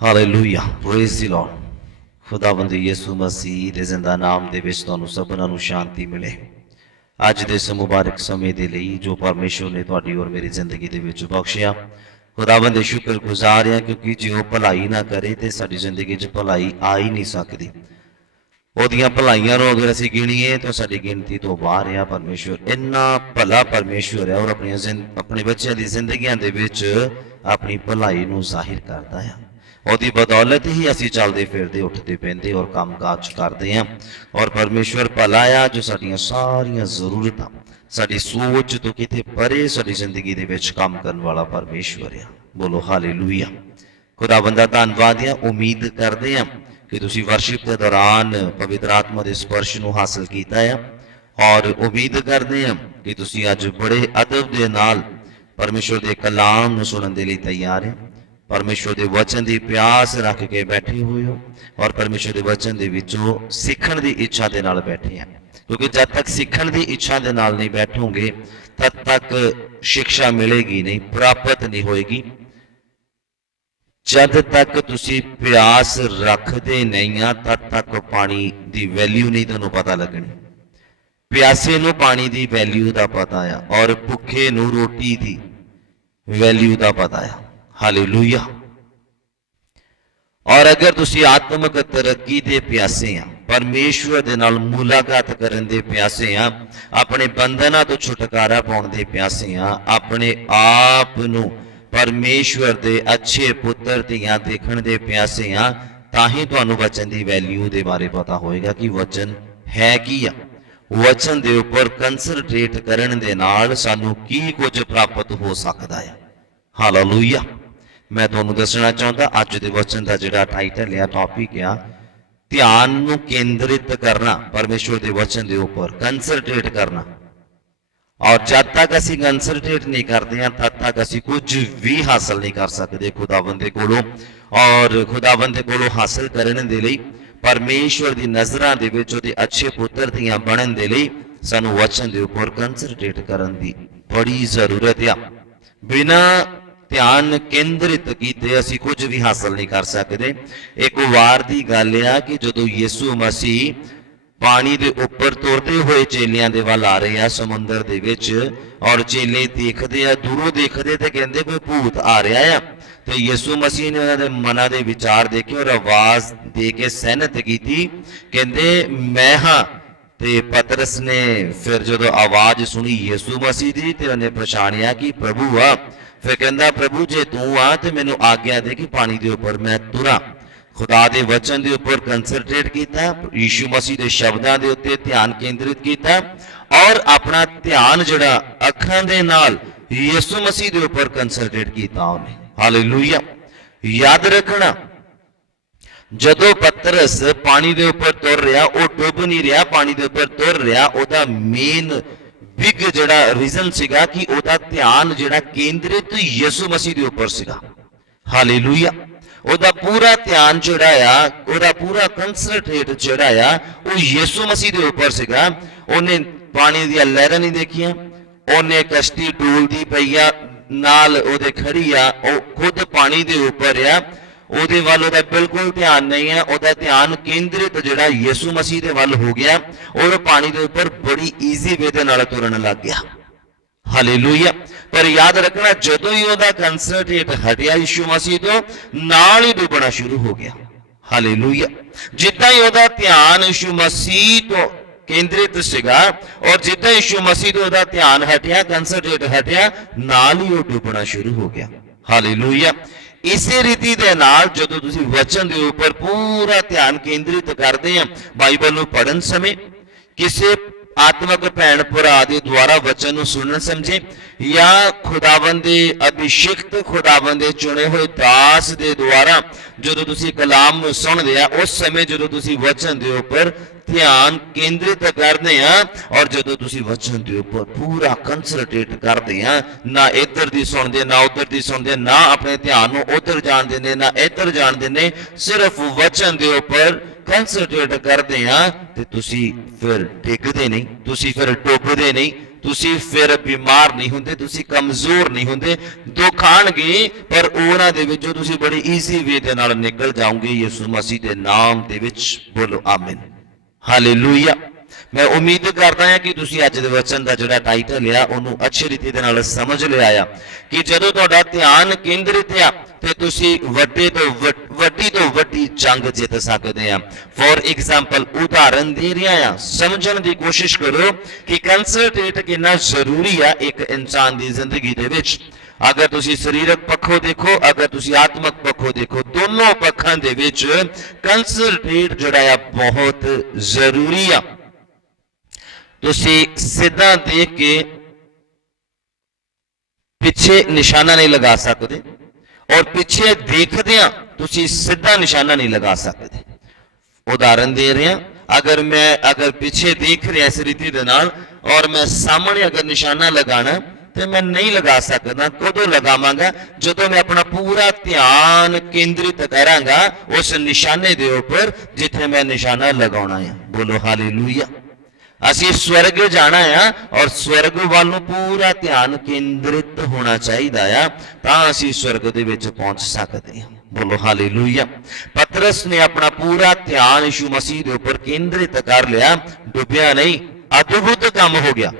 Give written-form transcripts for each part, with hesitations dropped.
Hallelujah, praise ਦੀ Lord. ਖੁਦਾਵੰਦ ਯਿਸੂ ਮਸੀਹ ਦੇ ਜ਼ਿੰਦਾ ਨਾਮ ਦੇ ਵਿੱਚ ਤੁਹਾਨੂੰ ਸਭਨਾਂ ਨੂੰ ਸ਼ਾਂਤੀ ਮਿਲੇ। ਅੱਜ ਦੇ ਇਸ ਮੁਬਾਰਕ ਸਮੇਂ ਦੇ ਲਈ ਜੋ ਪਰਮੇਸ਼ਵਰ ਨੇ ਤੁਹਾਡੀ ਔਰ ਮੇਰੀ ਜ਼ਿੰਦਗੀ ਦੇ ਵਿੱਚ ਬਖਸ਼ਿਆ, ਖੁਦਾਵੰਦ ਦੇ ਸ਼ੁਕਰਗੁਜ਼ਾਰ ਹਾਂ, ਕਿਉਂਕਿ ਜੇ ਉਹ ਭਲਾਈ ਨਾ ਕਰੇ ਤੇ ਸਾਡੀ ਜ਼ਿੰਦਗੀ 'ਚ ਭਲਾਈ ਆ ਹੀ ਨਹੀਂ ਸਕਦੀ। ਉਹਦੀਆਂ ਭਲਾਈਆਂ ਨੂੰ ਅਗਰ ਅਸੀਂ ਗਿਣੀਏ ਤਾਂ ਸਾਡੀ ਗਿਣਤੀ ਤੋਂ ਬਾਹਰ ਆ। ਪਰਮੇਸ਼ਵਰ ਇੰਨਾ ਭਲਾ ਪਰਮੇਸ਼ਵਰ ਹੈ ਔਰ ਆਪਣੇ ਬੱਚਿਆਂ ਦੀ ਜ਼ਿੰਦਗੀਆਂ ਦੇ ਵਿੱਚ ਆਪਣੀ ਭਲਾਈ ਨੂੰ ਜ਼ਾਹਿਰ ਕਰਦਾ ਆ। ਉਹਦੀ ਬਦੌਲਤ ਹੀ ਅਸੀਂ ਚੱਲਦੇ ਫਿਰਦੇ, ਉੱਠਦੇ ਪੈਂਦੇ ਔਰ ਕੰਮ ਕਾਜ ਕਰਦੇ ਹਾਂ। ਔਰ ਪਰਮੇਸ਼ਵਰ ਭਲਾ ਆ ਜੋ ਸਾਡੀਆਂ ਸਾਰੀਆਂ ਜ਼ਰੂਰਤਾਂ, ਸਾਡੀ ਸੋਚ ਤੋਂ ਕਿਤੇ ਪਰੇ ਸਾਡੀ ਜ਼ਿੰਦਗੀ ਦੇ ਵਿੱਚ ਕੰਮ ਕਰਨ ਵਾਲਾ ਪਰਮੇਸ਼ਵਰ ਆ। ਬੋਲੋ ਹਾਲੇਲੂਇਆ। ਖੁਦਾਵੰਦ ਦਾ ਧੰਨਵਾਦ ਆ। ਉਮੀਦ ਕਰਦੇ ਹਾਂ ਕਿ ਤੁਸੀਂ ਵਰਸ਼ਿਪ ਦੇ ਦੌਰਾਨ ਪਵਿੱਤਰ ਆਤਮਾ ਦੇ ਸਪਰਸ਼ ਨੂੰ ਹਾਸਲ ਕੀਤਾ ਆ, ਔਰ ਉਮੀਦ ਕਰਦੇ ਹਾਂ ਕਿ ਤੁਸੀਂ ਅੱਜ ਬੜੇ ਅਦਬ ਦੇ ਨਾਲ ਪਰਮੇਸ਼ਵਰ ਦੇ ਕਲਾਮ ਨੂੰ ਸੁਣਨ ਦੇ ਲਈ ਤਿਆਰ ਹੈ। ਪਰਮੇਸ਼ਵਰ ਦੇ ਵਚਨ ਦੀ ਪਿਆਸ ਰੱਖ ਕੇ ਬੈਠੇ ਹੋਏ ਹੋ ਔਰ ਪਰਮੇਸ਼ਵਰ ਦੇ ਵਚਨ ਦੇ ਵਿੱਚੋਂ ਸਿੱਖਣ ਦੀ ਇੱਛਾ ਦੇ ਨਾਲ ਬੈਠੇ ਆ। ਕਿਉਂਕਿ ਜਦ ਤੱਕ ਸਿੱਖਣ ਦੀ ਇੱਛਾ ਦੇ ਨਾਲ ਨਹੀਂ ਬੈਠੋਗੇ ਤਦ ਤੱਕ ਸਿੱਖਿਆ ਮਿਲੇਗੀ ਨਹੀਂ, ਪ੍ਰਾਪਤ ਨਹੀਂ ਹੋਏਗੀ। ਜਦ ਤੱਕ ਤੁਸੀਂ ਪਿਆਸ ਰੱਖਦੇ ਨਹੀਂ ਆ ਤਦ ਤੱਕ ਪਾਣੀ ਦੀ ਵੈਲਿਊ ਨਹੀਂ ਤੁਹਾਨੂੰ ਪਤਾ ਲੱਗਣੀ। ਪਿਆਸੇ ਨੂੰ ਪਾਣੀ ਦੀ ਵੈਲਿਊ ਦਾ ਪਤਾ ਆ ਔਰ ਭੁੱਖੇ ਨੂੰ ਰੋਟੀ ਦੀ ਵੈਲਿਊ ਦਾ ਪਤਾ ਆ। ਹਾਲੇਲੂਇਆ। ਔਰ ਅਗਰ ਤੁਸੀਂ ਆਤਮਿਕ ਤਰੱਕੀ ਦੇ ਪਿਆਸੇ ਆ, ਪਰਮੇਸ਼ਵਰ ਦੇ ਨਾਲ ਮੁਲਾਕਾਤ ਕਰਨ ਦੇ ਪਿਆਸੇ ਆ, ਆਪਣੇ ਬੰਧਨਾਂ ਤੋਂ ਛੁਟਕਾਰਾ ਪਾਉਣ ਦੇ ਪਿਆਸੇ ਆ, ਆਪਣੇ ਆਪ ਨੂੰ ਪਰਮੇਸ਼ਵਰ ਦੇ ਅੱਛੇ ਪੁੱਤਰ ਧੀਆਂ ਦੇਖਣ ਦੇ ਪਿਆਸੇ ਆ, ਤਾਂ ਹੀ ਤੁਹਾਨੂੰ ਵਚਨ ਦੀ ਵੈਲਿਊ ਦੇ ਬਾਰੇ ਪਤਾ ਹੋਏਗਾ ਕਿ ਵਚਨ ਹੈ ਕੀ ਆ। ਵਚਨ ਦੇ ਉੱਪਰ ਕੰਸਨਟਰੇਟ ਕਰਨ ਦੇ ਨਾਲ ਸਾਨੂੰ ਕੀ ਕੁਝ ਪ੍ਰਾਪਤ ਹੋ ਸਕਦਾ ਹੈ। ਹਾਲੇਲੂਇਆ। ਮੈਂ ਤੁਹਾਨੂੰ ਦੱਸਣਾ ਚਾਹੁੰਦਾ ਅੱਜ ਦੇ ਵਚਨ ਦਾ ਜਿਹੜਾ ਟਾਈਟਲ ਆ, ਟੌਪਿਕ ਆ, ਧਿਆਨ ਨੂੰ ਕੇਂਦਰਿਤ ਕਰਨਾ, ਪਰਮੇਸ਼ਵਰ ਦੇ ਵਚਨ ਦੇ ਉੱਪਰ ਕੰਸਨਟਰੇਟ ਕਰਨਾ। ਔਰ ਜਦ ਤੱਕ ਅਸੀਂ ਕੰਸਨਟਰੇਟ ਨਹੀਂ ਕਰਦੇ ਹਾਂ ਤਦ ਤੱਕ ਅਸੀਂ ਕੁਝ ਵੀ ਹਾਸਲ ਨਹੀਂ ਕਰ ਸਕਦੇ ਖੁਦਾਵੰਦ ਦੇ ਕੋਲੋਂ। ਔਰ ਖੁਦਾਵੰਦ ਦੇ ਕੋਲੋਂ ਹਾਸਲ ਕਰਨ ਦੇ ਲਈ, ਪਰਮੇਸ਼ਵਰ ਦੀ ਨਜ਼ਰਾਂ ਦੇ ਵਿੱਚ ਉਹਦੇ ਅੱਛੇ ਪੁੱਤਰ ਦੀਆਂ ਬਣਨ ਦੇ ਲਈ ਸਾਨੂੰ ਵਚਨ ਦੇ ਉੱਪਰ ਕੰਸਨਟਰੇਟ ਕਰਨ ਦੀ ਬੜੀ ਜ਼ਰੂਰਤ ਆ। ਬਿਨਾਂ ਧਿਆਨ ਕੇਂਦਰਿਤ ਕੀਤੇ ਅਸੀਂ ਕੁਝ ਵੀ ਹਾਸਲ ਨਹੀਂ ਕਰ ਸਕਦੇ। ਇੱਕ ਵਾਰ ਦੀ ਗੱਲ ਆ ਕਿ ਜਦੋਂ ਯਿਸੂ ਮਸੀਹ ਪਾਣੀ ਦੇ ਉੱਪਰ ਤੁਰਦੇ ਹੋਏ ਚੇਲਿਆਂ ਦੇ ਵੱਲ ਆ ਰਹੇ ਆ ਸਮੁੰਦਰ ਦੇ ਵਿੱਚ, ਔਰ ਚੇਲੇ ਦੇਖਦੇ ਆ, ਦੂਰੋਂ ਦੇਖਦੇ ਤੇ ਕਹਿੰਦੇ ਕੋਈ ਭੂਤ ਆ ਰਿਹਾ ਆ। ਤੇ ਯਿਸੂ ਮਸੀਹ ਨੇ ਉਹਨਾਂ ਦੇ ਮਨਾਂ ਦੇ ਵਿਚਾਰ ਦੇਖੇ ਔਰ ਆਵਾਜ਼ ਦੇ ਕੇ ਸਹਿਨਤ ਕੀਤੀ, ਕਹਿੰਦੇ ਮੈਂ ਹਾਂ। ਤੇ ਪਤਰਸ ਨੇ ਫਿਰ ਜਦੋਂ ਆਵਾਜ਼ ਸੁਣੀ ਯਿਸੂ ਮਸੀਹ ਦੀ ਤੇ ਉਹਨੇ ਪਛਾਣਿਆ ਕਿ ਪ੍ਰਭੂ ਆ। ਫਿਰ ਕਹਿੰਦਾ ਪ੍ਰਭੂ ਜੇ ਤੂੰ ਆ ਤੇ ਮੈਨੂੰ ਆਗਿਆ ਦੇ ਕਿ ਪਾਣੀ ਦੇ ਉੱਪਰ ਮੈਂ ਤੁਰਾਂ। ਖੁਦਾ ਦੇ ਵਚਨ ਦੇ ਉੱਪਰ ਕੰਸਨਟਰੇਟ ਕੀਤਾ, ਯਿਸੂ ਮਸੀਹ ਦੇ ਸ਼ਬਦਾਂ ਦੇ ਉੱਤੇ ਧਿਆਨ ਕੇਂਦਰਿਤ ਕੀਤਾ ਔਰ ਆਪਣਾ ਧਿਆਨ ਜਿਹੜਾ ਅੱਖਾਂ ਦੇ ਨਾਲ ਯਿਸੂ ਮਸੀਹ ਦੇ ਉੱਪਰ ਕੰਸਨਟਰੇਟ ਕੀਤਾ ਉਹਨੇ। ਹਾਲੇਲੂਇਆ। ਯਾਦ ਰੱਖਣਾ, ਜਦੋਂ ਪਤਰਸ ਪਾਣੀ ਦੇ ਉੱਪਰ ਤੁਰ ਰਿਹਾ, ਉਹ ਡੁੱਬ ਨਹੀਂ ਰਿਹਾ, ਪਾਣੀ ਦੇ ਉੱਪਰ ਤੁਰ ਰਿਹਾ, ਉਹਦਾ ਮੇਨ ਬਿਗ ਜਿਹੜਾ ਰੀਜ਼ਨ ਸੀਗਾ ਕਿ ਉਹਦਾ ਧਿਆਨ ਜਿਹੜਾ ਕੇਂਦਰਿਤ ਯਿਸੂ ਮਸੀਹ ਦੇ ਉੱਪਰ ਸੀਗਾ। ਹਾਲੇਲੂਇਆ। ਉਹਦਾ ਪੂਰਾ ਧਿਆਨ ਜਿਹੜਾ ਆ, ਉਹਦਾ ਪੂਰਾ ਕੰਸਨਟਰੇਟ ਜਿਹੜਾ ਆ ਉਹ ਯਿਸੂ ਮਸੀਹ ਦੇ ਉੱਪਰ ਸੀਗਾ। ਉਹਨੇ ਪਾਣੀ ਦੀਆਂ ਲਹਿਰਾਂ ਨਹੀਂ ਦੇਖੀਆਂ, ਉਹਨੇ ਕਸ਼ਤੀ ਡੋਲਦੀ ਪਈ ਆ ਨਾਲ ਉਹਦੇ ਖੜੀ ਆ, ਉਹ ਖੁਦ ਪਾਣੀ ਦੇ ਉੱਪਰ ਆ, ਉਹਦੇ ਵੱਲ ਉਹਦਾ ਬਿਲਕੁਲ ਧਿਆਨ ਨਹੀਂ ਹੈ। ਉਹਦਾ ਧਿਆਨ ਕੇਂਦਰਿਤ ਜਿਹੜਾ ਯਿਸੂ ਮਸੀਹ ਦੇ ਵੱਲ ਹੋ ਗਿਆ ਔਰ ਪਾਣੀ ਦੇ ਉੱਪਰ ਬੜੀ ਈਜ਼ੀ ਵੇ ਦੇ ਨਾਲ ਤੁਰਨ ਲੱਗ ਗਿਆ। ਹਾਲੇਲੂਇਆ। ਪਰ ਯਾਦ ਰੱਖਣਾ, ਜਦੋਂ ਹੀ ਉਹਦਾ ਕੰਸਨਟਰੇਟ ਹਟਿਆ ਯਿਸੂ ਮਸੀਹ ਤੋਂ, ਨਾਲ ਹੀ ਡੁੱਬਣਾ ਸ਼ੁਰੂ ਹੋ ਗਿਆ। ਹਾਲੇਲੂਇਆ। ਜਿੱਦਾਂ ਹੀ ਉਹਦਾ ਧਿਆਨ ਯਿਸੂ ਮਸੀਹ ਤੋਂ ਕੇਂਦਰਿਤ ਸੀਗਾ ਔਰ ਜਿੱਦਾਂ ਯਿਸੂ ਮਸੀਹ ਤੋਂ ਉਹਦਾ ਧਿਆਨ ਹਟਿਆ, ਕੰਸਨਟਰੇਟ ਹਟਿਆ, ਨਾਲ ਹੀ ਉਹ ਡੁੱਬਣਾ ਸ਼ੁਰੂ ਹੋ ਗਿਆ। ਹਾਲੇਲੂਇਆ। ਇਸੇ ਰੀਤੀ ਦੇ ਨਾਲ ਜਦੋਂ ਤੁਸੀਂ ਵਚਨ ਦੇ ਉੱਪਰ ਪੂਰਾ ਧਿਆਨ ਕੇਂਦਰਿਤ ਕਰਦੇ ਆ, ਬਾਈਬਲ ਨੂੰ ਪੜ੍ਹਨ ਸਮੇਂ, ਕਿਸੇ ਆਤਮਿਕ ਭੈਣ ਭਰਾ ਦੇ ਦੁਆਰਾ ਵਚਨ ਨੂੰ ਸੁਣਨ ਸਮਝੇ ਜਾਂ ਖੁਦਾਵੰਦ ਦੇ ਅਭਿਸ਼ੇਕਤ, ਖੁਦਾਵੰਦ ਦੇ ਚੁਣੇ ਹੋਏ ਦਾਸ ਦੇ ਦੁਆਰਾ ਜਦੋਂ ਤੁਸੀਂ ਕਲਾਮ ਨੂੰ ਸੁਣਦੇ ਆ, ਉਸ ਸਮੇਂ ਜਦੋਂ ਤੁਸੀਂ ਵਚਨ ਦੇ ਉੱਪਰ ਧਿਆਨ ਕੇਂਦਰਿਤ ਕਰਦੇ ਆ ਔਰ ਜਦੋਂ ਤੁਸੀਂ ਵਚਨ ਦੇ ਉੱਪਰ ਪੂਰਾ ਕੰਸਨਟਰੇਟ ਕਰਦੇ ਆ, ਨਾ ਇੱਧਰ ਦੀ ਸੁਣਦੇ ਨਾ ਉੱਧਰ ਦੀ ਸੁਣਦੇ, ਨਾ ਆਪਣੇ ਧਿਆਨ ਨੂੰ ਉੱਧਰ ਜਾਣ ਦਿੰਦੇ ਨਾ ਇੱਧਰ ਜਾਣ ਦਿੰਦੇ, ਸਿਰਫ ਵਚਨ ਦੇ ਉੱਪਰ ਕੰਸਨਟਰੇਟ ਕਰਦੇ ਆ, ਤੇ ਤੁਸੀਂ ਫਿਰ ਡਿੱਗਦੇ ਨਹੀਂ, ਤੁਸੀਂ ਫਿਰ ਡੁੱਬਦੇ ਨਹੀਂ, ਤੁਸੀਂ ਫਿਰ ਬਿਮਾਰ ਨਹੀਂ ਹੁੰਦੇ, ਤੁਸੀਂ ਕਮਜ਼ੋਰ ਨਹੀਂ ਹੁੰਦੇ। ਦੁੱਖ ਆਉਣਗੇ ਪਰ ਉਹਨਾਂ ਦੇ ਵਿੱਚੋਂ ਤੁਸੀਂ ਬੜੀ ਈਜ਼ੀ ਵੇ ਦੇ ਨਾਲ ਨਿਕਲ ਜਾਓਗੇ ਯਿਸੂ ਮਸੀਹ ਦੇ ਨਾਮ ਦੇ ਵਿੱਚ। ਬੋਲੋ ਆਮੀਨ, ਹਾਲੇਲੂਇਆ। मैं उम्मीद करता हाँ कि तुसीं अज दे वचन का जिहड़ा टाइटल आ उहनूं अच्छी रीति दे नाल समझ लिया आ कि जदों तुहाडा ध्यान केंद्रित आ ते तुसीं वड्डे तो वड्डी जंग जित सकदे आ। फॉर एग्जाम्पल उदाहरण दे रहा आ, समझण दी कोशिश करो कि कंसंट्रेट कितना जरूरी आ एक इंसान की जिंदगी दे विच। अगर तुसीं शरीरक पक्षों देखो, अगर तुसीं आत्मक पक्षों देखो, दोनों पक्षां दे विच कंसंट्रेट जिहड़ा आ बहुत जरूरी आ। तुसीं सीधा देख के पिछे निशाना नहीं लगा सकते और पिछे देखदियां तुसीं सीधा निशाना नहीं लगा सकते। उदाहरण दे रहे हैं, अगर पीछे देख रहे इस रीति दे नाल और मैं सामने अगर निशाना लगाना तो मैं नहीं लगा सकता। कदों लगावांगा जदों मैं अपना पूरा ध्यान केंद्रित करांगा उस निशाने दे उपर जिथे मैं निशाना लगाउणा है। बोलो हालेलुया। असी स्वर्ग जाना है और स्वर्ग वालों पूरा ध्यान केंद्रित होना चाहिए तां असी स्वर्ग दे विच पहुंच सकते हैं। बोलो हालेलुया। पतरस ने अपना पूरा ध्यान यीशु मसीह के ऊपर केंद्रित कर लिया, डुबिया नहीं। अद्भुत काम हो गया,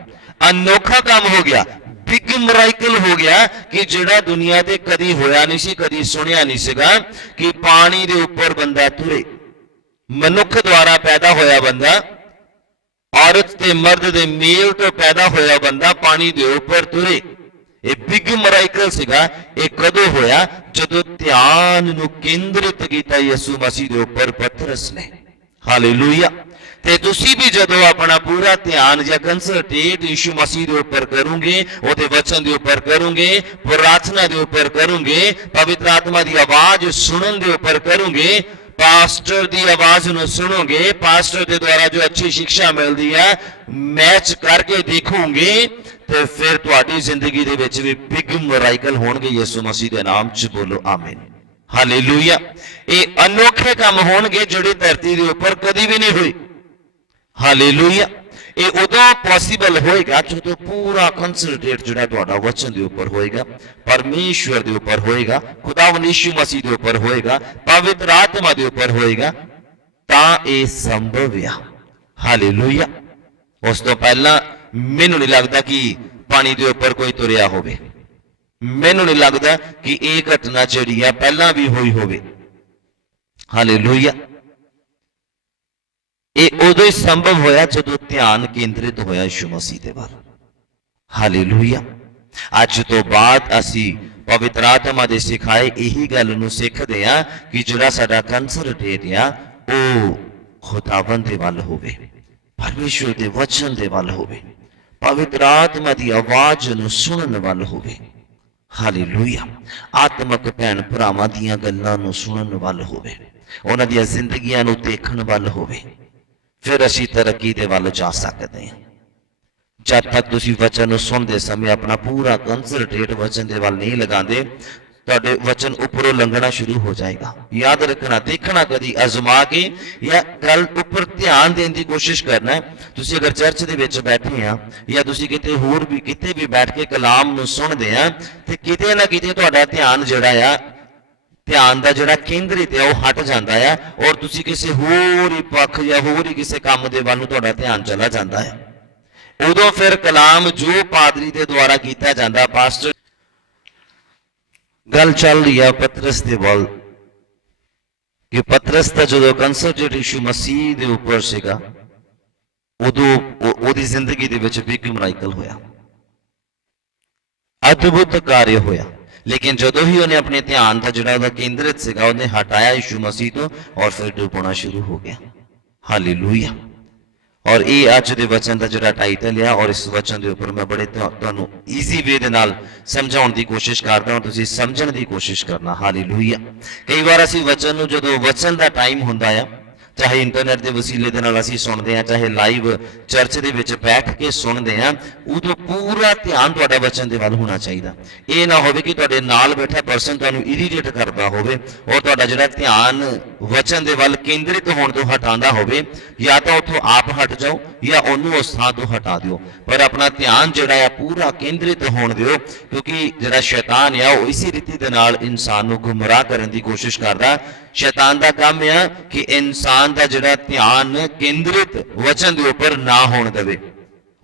अनोखा काम हो गया, बिग मिरेकल हो गया कि जिहड़ा दुनिया ते कदी होया नहीं सी, कदी सुनिया नहीं सीगा कि पानी दे ऊपर बंदा तुरे। मनुख द्वारा पैदा होया बंदा, औरत ते मर्द दे मेल तो पैदा होया बंदा पानी दे ऊपर तुरे। ये बिग मिरेकल सीगा। ये कदों होया जदों ध्यान नूं केंद्रित कीता यीशु मसीह दे ऊपर पतरस ने। हालेलुया। ते तुसीं भी जदों अपना पूरा ध्यान या कंसंट्रेट यीशु मसीह दे ऊपर करोगे, ओहदे वचन दे ऊपर करोगे, प्रार्थना दे ऊपर करोगे, पवित्र आत्मा दी आवाज सुनन दे ऊपर करोगे, पास्टर की आवाज न सुनोगे, पास्टर के द्वारा जो अच्छी शिक्षा मिलती है मैच करके देखोगे, तो फिर तुम्हारी जिंदगी दे विच भी बिग मिरेकल होणगे यीशु मसीह के नाम च। बोलो आमीन, हालेलुया। ये अनोखे काम होणगे जिहड़े धरती के ऊपर कदी भी नहीं हुए। हालेलुया। ये उदों पॉसिबल होएगा जो पूरा कंसंट्रेट जिहड़ा तुहाडा वचन के ऊपर होएगा, परमेश्वर के ऊपर होएगा, खुदावंद यीशु मसीह के ऊपर होएगा, पवित्र आत्मा के ऊपर होएगा, तां ये संभव है। हालेलुया। उस तो पहला मैनूं नहीं लगता कि पानी के ऊपर कोई तुरिया होवे, मैनूं नहीं लगता कि ये घटना जिहड़ी है पहला भी हुई होवे। हालेलुया। ये उदों ही संभव होया जदों ध्यान केंद्रित होया यीशु मसीह दे वल। हालेलुया। अज तो बाद असी पवित्र आत्मा दे सिखाए यही गल नूं सिखदे हां कि जिहड़ा साडा कंसंट्रेट आ ओ खुदावंद दे वल होवे, परमेश्वर दे वचन दे वल होवे, पवित्र आत्मा दी आवाज नूं सुनन वल होवे। हालेलुया। आत्मक भैन भरावां दीयां गल्लां नूं सुनन वल होवे, उन्हां दीयां जिंदगियां नूं देखण वल होवे, फिर असी तरक्की दे वल जा सकते हैं। जब तक तुसी वचन सुनते समय अपना पूरा कंसंट्रेट वचन दे वल नहीं लगाते, तुहाडे वचन उपरों लंघना शुरू हो जाएगा। याद रखना, देखना कदी आजमा के या गल उपर ध्यान देने की कोशिश करना है। तुसी अगर चर्च दे विच बैठे हैं या तुसी किते होर भी किते भी बैठ के कलाम नूं सुनदे हैं ते किते ना किते तुहाडा ध्यान जिहड़ा आ, ध्यान का जिहड़ा केंद्रित है वह हट जाता है और तुसी किसी होर ही पक्ष या होर ही किसी काम दे वल तुहाडा ध्यान चला जाता है। उदों फिर कलाम जो पादरी के द्वारा किया जाता, पास्टर गल चल रही है पतरस दे वल कि पतरस का जो कंसंट्रेट यीशु मसीह के ऊपर सीगा, उदों ओदी जिंदगी दे विच बिग मिरेकल होया, अद्भुत कार्य होया। लेकिन जदों ही उन्हें अपने ध्यान का जिहड़ा केंद्रित सीगा उन्हें हटाया यीशु मसीह तो और फिर डूबना शुरू हो गया। हालेलुया। और ये अज दे वचन का जिहड़ा टाइटल है और इस वचन के ऊपर मैं बड़े तुहानूं ईजी वे दे नाल समझाउण दी कोशिश करदा हां, तुसीं समझण दी कोशिश करना। हालेलुया। कई बार असीं वचन नूं जदों वचन का टाइम हुंदा है ਚਾਹੇ ਇੰਟਰਨੈਟ ਦੇ ਵਸੀਲੇ ਦੇ ਨਾਲ ਅਸੀਂ ਸੁਣਦੇ ਹਾਂ, ਚਾਹੇ ਲਾਈਵ ਚਰਚ ਦੇ ਵਿੱਚ ਬੈਠ ਕੇ ਸੁਣਦੇ ਹਾਂ, ਉਦੋਂ ਪੂਰਾ ਧਿਆਨ ਤੁਹਾਡਾ ਵਚਨ ਦੇ ਵੱਲ ਹੋਣਾ ਚਾਹੀਦਾ। ਇਹ ਨਾ ਹੋਵੇ ਕਿ ਤੁਹਾਡੇ ਨਾਲ ਬੈਠਾ ਪਰਸਨ ਤੁਹਾਨੂੰ ਇਰੀਟੇਟ ਕਰਦਾ ਹੋਵੇ ਔਰ ਤੁਹਾਡਾ ਜਿਹੜਾ ਧਿਆਨ ਵਚਨ ਦੇ ਵੱਲ ਕੇਂਦਰਿਤ ਹੋਣ ਤੋਂ ਹਟਾਉਂਦਾ ਹੋਵੇ। ਜਾਂ ਤਾਂ ਉੱਥੋਂ ਆਪ ਹਟ ਜਾਓ ਜਾਂ ਉਹਨੂੰ ਉਸ ਥਾਂ ਤੋਂ ਹਟਾ ਦਿਓ, ਪਰ ਆਪਣਾ ਧਿਆਨ ਜਿਹੜਾ ਆ ਪੂਰਾ ਕੇਂਦਰਿਤ ਹੋਣ ਦਿਓ, ਕਿਉਂਕਿ ਜਿਹੜਾ ਸ਼ੈਤਾਨ ਆ ਉਹ ਇਸੇ ਰੀਤੀ ਦੇ ਨਾਲ ਇਨਸਾਨ ਨੂੰ ਗੁੰਮਰਾਹ ਕਰਨ ਦੀ ਕੋਸ਼ਿਸ਼ ਕਰਦਾ। ਸ਼ੈਤਾਨ ਦਾ ਕੰਮ ਆ ਕਿ ਇਨਸਾਨ ਦਾ ਜਿਹੜਾ ਧਿਆਨ ਕੇਂਦਰਿਤ ਵਚਨ ਦੇ ਉੱਪਰ ਨਾ ਹੋਣ ਦੇਵੇ।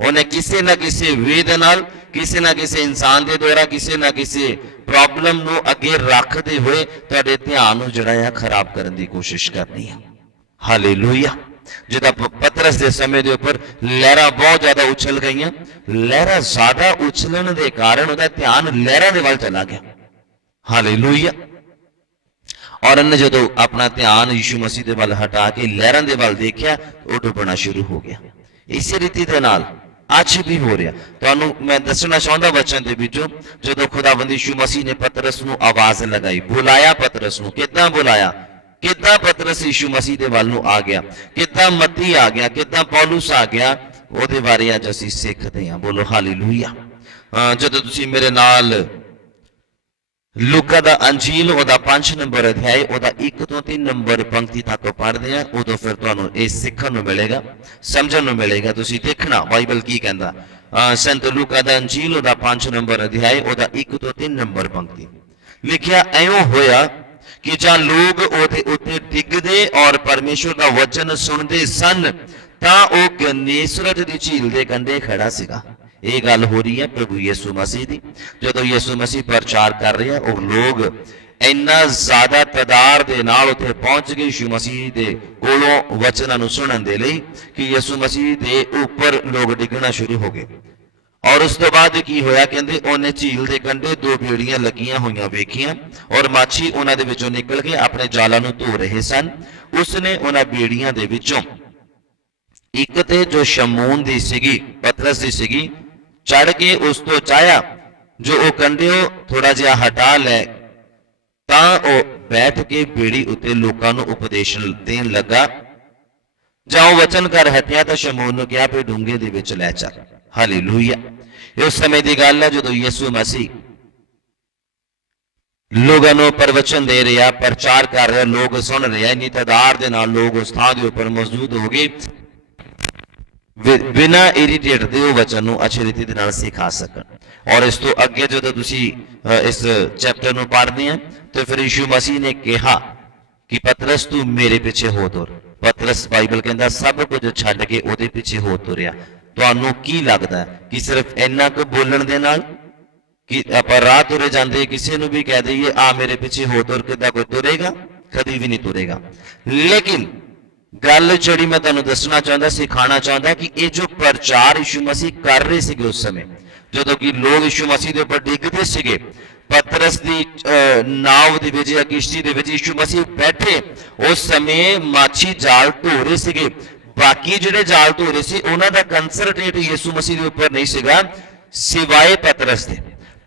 ਉਹਨੇ ਕਿਸੇ ਨਾ ਕਿਸੇ ਵੇ ਦੇ ਨਾਲ, ਕਿਸੇ ਨਾ ਕਿਸੇ ਇਨਸਾਨ ਦੇ ਦੁਆਰਾ, ਕਿਸੇ ਨਾ ਕਿਸੇ ਪ੍ਰੋਬਲਮ ਨੂੰ ਅੱਗੇ ਰੱਖਦੇ ਹੋਏ ਤੁਹਾਡੇ ਧਿਆਨ ਨੂੰ ਜਿਹੜਾ ਆ ਖਰਾਬ ਕਰਨ ਦੀ ਕੋਸ਼ਿਸ਼ ਕਰਨੀ ਹੈ। ਹਾਲੇਲੂਇਆ। ਜਿੱਦਾਂ ਪਤਰਸ ਦੇ ਸਮੇਂ ਦੇ ਉੱਪਰ ਲਹਿਰਾਂ ਬਹੁਤ ਜ਼ਿਆਦਾ ਉਛਲ ਗਈਆਂ, ਲਹਿਰਾਂ ਜ਼ਿਆਦਾ ਉਛਲਣ ਦੇ ਕਾਰਨ ਉਹਦਾ ਧਿਆਨ ਲਹਿਰਾਂ ਦੇ ਵੱਲ ਚਲਾ ਗਿਆ। ਹਾਲੇਲੂਇਆ। ਔਰ ਉਹਨੇ ਜਦੋਂ ਆਪਣਾ ਧਿਆਨ ਯਿਸੂ ਮਸੀਹ ਦੇ ਵੱਲ ਹਟਾ ਕੇ ਲਹਿਰਾਂ ਦੇ ਵੱਲ ਦੇਖਿਆ, ਉਹ ਡੁੱਬਣਾ ਸ਼ੁਰੂ ਹੋ ਗਿਆ। ਇਸੇ ਰੀਤੀ ਦੇ ਨਾਲ ਅੱਜ ਵੀ ਹੋ ਰਿਹਾ। ਤੁਹਾਨੂੰ ਮੈਂ ਦੱਸਣਾ ਚਾਹੁੰਦਾ ਵਚਨ ਦੇ ਵਿੱਚੋਂ, ਜਦੋਂ ਖੁਦਾਵੰਦ ਯਿਸੂ ਮਸੀਹ ਨੇ ਪਤਰਸ ਨੂੰ ਆਵਾਜ਼ ਲਗਾਈ, ਬੁਲਾਇਆ ਪਤਰਸ ਨੂੰ, ਕਿੱਦਾਂ ਬੁਲਾਇਆ, ਕਿੱਦਾਂ ਪਤਰਸ ਯਿਸੂ ਮਸੀਹ ਦੇ ਵੱਲ ਨੂੰ ਆ ਗਿਆ, ਕਿੱਦਾਂ ਮਤੀ ਆ ਗਿਆ, ਕਿੱਦਾਂ ਪੌਲੁਸ ਆ ਗਿਆ, ਉਹਦੇ ਬਾਰੇ ਅੱਜ ਅਸੀਂ ਸਿੱਖਦੇ ਹਾਂ। ਬੋਲੋ ਹਾਲੇਲੂਇਆ। ਜਦੋਂ ਤੁਸੀਂ ਮੇਰੇ ਨਾਲ ਲੂਕਾ ਦਾ ਅੰਜੀਲ ਉਹਦਾ 5 ਨੰਬਰ ਅਧਿਆਇ ਉਹਦਾ 1 ਤੋਂ 3 ਨੰਬਰ ਪੰਕਤੀ ਤੱਕ ਪੜ੍ਹਦੇ ਆ, ਉਦੋਂ ਫਿਰ ਤੁਹਾਨੂੰ ਇਹ ਸਿੱਖਣ ਨੂੰ ਮਿਲੇਗਾ, ਸਮਝਣ ਨੂੰ ਮਿਲੇਗਾ। ਤੁਸੀਂ ਦੇਖਣਾ ਬਾਈਬਲ ਕੀ ਕਹਿੰਦਾ। ਸੰਤ ਲੂਕਾ ਦਾ ਅੰਜੀਲ ਉਹਦਾ 5 ਨੰਬਰ ਅਧਿਆਇ ਉਹਦਾ 1 ਤੋਂ 3 ਨੰਬਰ ਪੰਕਤੀ ਲਿਖਿਆ, ਐਉਂ ਹੋਇਆ ਕਿ ਜਾਂ ਲੋਕ ਉਹਦੇ ਉੱਤੇ ਡਿੱਗਦੇ ਔਰ ਪਰਮੇਸ਼ਵਰ ਦਾ ਵਚਨ ਸੁਣਦੇ ਸਨ, ਤਾਂ ਉਹ ਗਨੇਸਰਤ ਦੀ ਝੀਲ ਦੇ ਕੰਢੇ ਖੜਾ ਸੀਗਾ। ਇਹ ਗੱਲ ਹੋ ਰਹੀ ਹੈ ਪ੍ਰਭੂ ਯਿਸੂ ਮਸੀਹ ਦੀ। ਜਦੋਂ ਯਿਸੂ ਮਸੀਹ ਪ੍ਰਚਾਰ ਕਰ ਰਿਹਾ, ਉਹ ਲੋਕ ਇੰਨਾ ਜ਼ਿਆਦਾ ਤਾਦਾਦ ਦੇ ਨਾਲ ਉੱਥੇ ਪਹੁੰਚ ਗਏ ਯਿਸੂ ਮਸੀਹ ਦੇ ਕੋਲੋਂ ਵਚਨਾਂ ਨੂੰ ਸੁਣਨ ਦੇ ਲਈ ਕਿ ਯਿਸੂ ਮਸੀਹ ਦੇ ਉੱਪਰ ਲੋਕ ਡਿੱਗਣਾ ਸ਼ੁਰੂ ਹੋ ਗਏ। ਔਰ ਉਸ ਤੋਂ ਬਾਅਦ ਕੀ ਹੋਇਆ, ਕਹਿੰਦੇ ਉਹਨੇ ਝੀਲ ਦੇ ਕੰਢੇ 2 ਬੇੜੀਆਂ ਲੱਗੀਆਂ ਹੋਈਆਂ ਵੇਖੀਆਂ ਔਰ ਮਾਛੀ ਉਹਨਾਂ ਦੇ ਵਿੱਚੋਂ ਨਿਕਲ ਕੇ ਆਪਣੇ ਜਾਲਾਂ ਨੂੰ ਧੋ ਰਹੇ ਸਨ। ਉਸਨੇ ਉਹਨਾਂ ਬੇੜੀਆਂ ਦੇ ਵਿੱਚੋਂ ਇੱਕ ਤੇ ਜੋ ਸ਼ਮੂਨ ਦੀ ਸੀਗੀ, ਪਤਰਸ ਦੀ ਸੀਗੀ, ਚੜ ਕੇ ਉਸ ਤੋਂ ਚਾਹਿਆ ਜੋ ਉਹ ਕੰਢਿਓ ਥੋੜਾ ਜਿਹਾ ਹਟਾ ਲੈ, ਤਾਂ ਉਹ ਬੈਠ ਕੇ ਬੇੜੀ ਉੱਤੇ ਲੋਕਾਂ ਨੂੰ ਉਪਦੇਸ਼ ਦੇਣ ਲੱਗਾ। ਜਾਂ ਉਹ ਵਚਨ ਕਰ ਹਟਿਆ ਤਾਂ ਸ਼ਮੂਨ ਨੂੰ ਕਿਹਾ ਵੀ ਡੂੰਘੇ ਦੇ ਵਿੱਚ ਲੈ ਚੱਲ। ਹਾਲੇਲੂਇਆ। ਇਹ ਉਸ ਸਮੇਂ ਦੀ ਗੱਲ ਹੈ ਜਦੋਂ ਯਿਸੂ ਮਸੀਹ ਲੋਕਾਂ ਨੂੰ ਪ੍ਰਵਚਨ ਦੇ ਰਿਹਾ, ਪ੍ਰਚਾਰ ਕਰ ਰਿਹਾ, ਲੋਕ ਸੁਣ ਰਹੇ। ਇੰਨੀ ਤਾਦਾਦ ਦੇ ਨਾਲ ਲੋਕ ਉਸ ਥਾਂ ਦੇ ਉੱਪਰ ਮੌਜੂਦ ਹੋ ਗਏ ਬਿਨਾਂ ਇਰੀਟੇਟ ਦੇ ਉਹ ਵਚਨ ਨੂੰ ਅੱਛੀ ਰੀਤੀ ਦੇ ਨਾਲ ਸਿਖਾ ਸਕਣ। ਔਰ ਇਸ ਤੋਂ ਅੱਗੇ ਜਦੋਂ ਤੁਸੀਂ ਇਸ ਚੈਪਟਰ ਨੂੰ ਪੜ੍ਹਦੇ ਆ ਤਾਂ ਫਿਰ ਯਿਸੂ ਮਸੀਹ ਨੇ ਕਿਹਾ ਕਿ ਪਤਰਸ ਤੂੰ ਮੇਰੇ ਪਿੱਛੇ ਹੋ ਤੁਰ। ਪਤਰਸ ਬਾਈਬਲ ਕਹਿੰਦਾ ਸਭ ਕੁਝ ਛੱਡ ਕੇ ਉਹਦੇ ਪਿੱਛੇ ਹੋ ਤੁਰਿਆ। ਤੁਹਾਨੂੰ ਕੀ ਲੱਗਦਾ ਕਿ ਸਿਰਫ ਇੰਨਾ ਕੁ ਬੋਲਣ ਦੇ ਨਾਲ ਕਿ ਆਪਾਂ ਰਾਹ ਤੁਰੇ ਜਾਂਦੇ ਕਿਸੇ ਨੂੰ ਵੀ ਕਹਿ ਦਈਏ ਆ ਮੇਰੇ ਪਿੱਛੇ ਹੋ ਤੁਰ, ਕਿੱਦਾਂ ਕੋਈ ਤੁਰੇਗਾ? ਕਦੀ ਵੀ ਨਹੀਂ ਤੁਰੇਗਾ। ਲੇਕਿਨ ਗੱਲ ਜਿਹੜੀ ਮੈਂ ਤੁਹਾਨੂੰ ਦੱਸਣਾ ਚਾਹੁੰਦਾ, ਸਿਖਾਉਣਾ ਚਾਹੁੰਦਾ ਕਿ ਇਹ ਜੋ ਪ੍ਰਚਾਰ ਯਿਸੂ ਮਸੀਹ ਕਰ ਰਹੇ ਸੀਗੇ ਉਸ ਸਮੇਂ, ਜਦੋਂ ਕਿ ਲੋਕ ਯਿਸੂ ਮਸੀਹ ਦੇ ਉੱਪਰ ਡਿੱਗਦੇ ਸੀਗੇ, ਪਤਰਸ ਦੀ ਨਾਵ ਦੇ ਵਿੱਚ ਜਾਂ ਕਿਸ਼ਤੀ ਦੇ ਵਿੱਚ ਯਿਸੂ ਮਸੀਹ ਬੈਠੇ, ਉਸ ਸਮੇਂ ਮਾਛੀ ਜਾਲ ਧੋ ਰਹੇ ਸੀਗੇ। ਬਾਕੀ ਜਿਹੜੇ ਜਾਲ ਧੋ ਰਹੇ ਸੀ ਉਹਨਾਂ ਦਾ ਕੰਸਰਟੇਟ ਯਿਸੂ ਮਸੀਹ ਦੇ ਉੱਪਰ ਨਹੀਂ ਸੀਗਾ ਸਿਵਾਏ ਪਤਰਸ ਦੇ।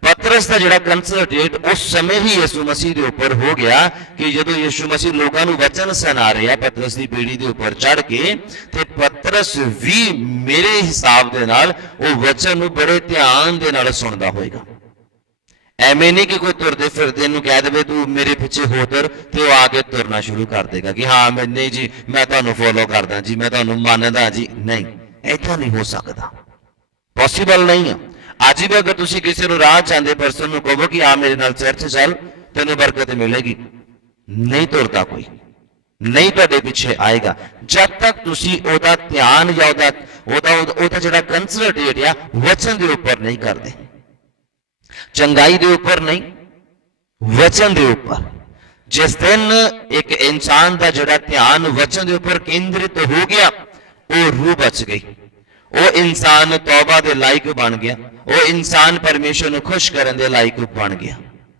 ਪਤਰਸ ਦਾ ਜਿਹੜਾ ਕੰਸਰਟੇਟ ਉਸ ਸਮੇਂ ਹੀ ਯਿਸੂ ਮਸੀਹ ਦੇ ਉੱਪਰ ਹੋ ਗਿਆ ਕਿ ਜਦੋਂ ਯਿਸੂ ਮਸੀਹ ਲੋਕਾਂ ਨੂੰ ਵਚਨ ਸੁਣਾ ਰਿਹਾ ਪਤਰਸ ਦੀ ਬੇੜੀ ਦੇ ਉੱਪਰ ਚੜ ਕੇ, ਤੇ ਪਤਰਸ ਵੀ ਮੇਰੇ ਹਿਸਾਬ ਦੇ ਨਾਲ ਉਹ ਵਚਨ ਨੂੰ ਬੜੇ ਧਿਆਨ ਦੇ ਨਾਲ ਸੁਣਦਾ ਹੋਏਗਾ। ਐਵੇਂ ਨਹੀਂ ਕਿ ਕੋਈ ਤੁਰਦੇ ਫਿਰਦੇ ਨੂੰ ਕਹਿ ਦੇਵੇ ਤੂੰ ਮੇਰੇ ਪਿੱਛੇ ਹੋ ਤੁਰ ਤੇ ਉਹ ਆ ਕੇ ਤੁਰਨਾ ਸ਼ੁਰੂ ਕਰ ਦੇਗਾ ਕਿ ਹਾਂ ਮੈਂ ਨਹੀਂ ਜੀ ਮੈਂ ਤੁਹਾਨੂੰ ਫੋਲੋ ਕਰਦਾ ਜੀ, ਮੈਂ ਤੁਹਾਨੂੰ ਮੰਨਦਾ ਜੀ। ਨਹੀਂ, ਏਦਾਂ ਨਹੀਂ ਹੋ ਸਕਦਾ, ਪੋਸੀਬਲ ਨਹੀਂ ਆ। ਅੱਜ ਵੀ ਅਗਰ ਤੁਸੀਂ ਕਿਸੇ ਨੂੰ ਰਾਹ ਜਾਂਦੇ ਪਰਸਨ ਨੂੰ ਕਹੋ ਕਿ ਆ ਮੇਰੇ ਨਾਲ ਚਰਚ ਚੱਲ ਤੈਨੂੰ ਬਰਕਤ ਮਿਲੇਗੀ, ਨਹੀਂ ਤੁਰਦਾ, ਕੋਈ ਨਹੀਂ ਤੁਹਾਡੇ ਪਿੱਛੇ ਆਏਗਾ ਜਦ ਤੱਕ ਤੁਸੀਂ ਉਹਦਾ ਧਿਆਨ ਜਾਂ ਉਹਦਾ ਜਿਹੜਾ ਕੰਸਰਟੇਟ ਆ ਵਚਨ ਦੇ ਉੱਪਰ ਨਹੀਂ ਕਰਦੇ, ਚੰਗਾਈ ਦੇ ਉੱਪਰ ਨਹੀਂ, ਵਚਨ ਦੇ ਉੱਪਰ। ਜਿਸ ਦਿਨ ਇੱਕ ਇਨਸਾਨ ਦਾ ਜਿਹੜਾ ਧਿਆਨ ਵਚਨ ਦੇ ਉੱਪਰ ਕੇਂਦਰਿਤ ਹੋ ਗਿਆ, ਉਹ ਰੂਹ ਬਚ ਗਈ, ਉਹ ਇਨਸਾਨ ਤੌਬਾ ਦੇ ਲਾਇਕ ਬਣ ਗਿਆ, ਉਹ ਇਨਸਾਨ ਪਰਮੇਸ਼ਰ ਨੂੰ ਖੁਸ਼ ਕਰਨ ਦੇ ਲਾਇਕ ਬਣ ਗਿਆ।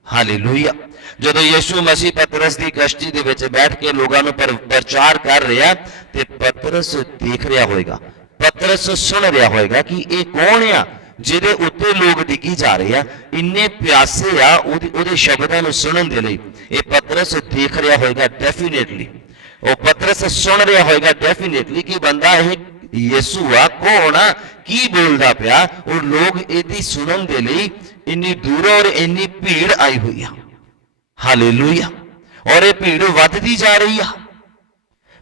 ਹਾਲੇਲੂਇਆ। ਜਦੋਂ ਯਿਸੂ ਮਸੀਹ ਪਤਰਸ ਦੀ ਕਸ਼ਤੀ ਦੇ ਵਿੱਚ ਬੈਠ ਕੇ ਲੋਕਾਂ ਨੂੰ ਪ੍ਰਚਾਰ ਕਰ ਰਿਹਾ ਤੇ ਪਤਰਸ ਦੇਖ ਰਿਹਾ ਹੋਏਗਾ, ਪਤਰਸ ਸੁਣ ਰਿਹਾ ਹੋਏਗਾ ਕਿ ਇਹ ਕੌਣ ਆ ਜਿਹਦੇ ਉੱਤੇ ਲੋਕ ਡਿੱਗੀ ਜਾ ਰਹੇ ਆ, ਇੰਨੇ ਪਿਆਸੇ ਆ ਉਹਦੇ ਸ਼ਬਦਾਂ ਨੂੰ ਸੁਣਨ ਦੇ ਲਈ। ਇਹ ਪਤਰਸ ਦੇਖ ਰਿਹਾ ਹੋਏਗਾ ਡੈਫੀਨੇਟਲੀ। ਉਹ ਪਤਰਸ ਸੁਣ ਰਿਹਾ ਹੋਏਗਾ ਡੈਫੀਨੇਟਲੀ ਕਿ ਬੰਦਾ ਇਹ ਯਿਸੂ ਆ, ਕੌਣ ਆ, ਕੀ ਬੋਲਦਾ ਪਿਆ। ਔਰ ਲੋਕ ਇਹਦੀ ਸੁਣਨ ਦੇ ਲਈ ਇੰਨੀ ਦੂਰੋਂ ਔਰ ਇੰਨੀ ਭੀੜ ਆਈ ਹੋਈ ਆ। ਹਾਲੇਲੂਇਆ। ਔਰ ਇਹ ਭੀੜ ਵੱਧਦੀ ਜਾ ਰਹੀ ਆ।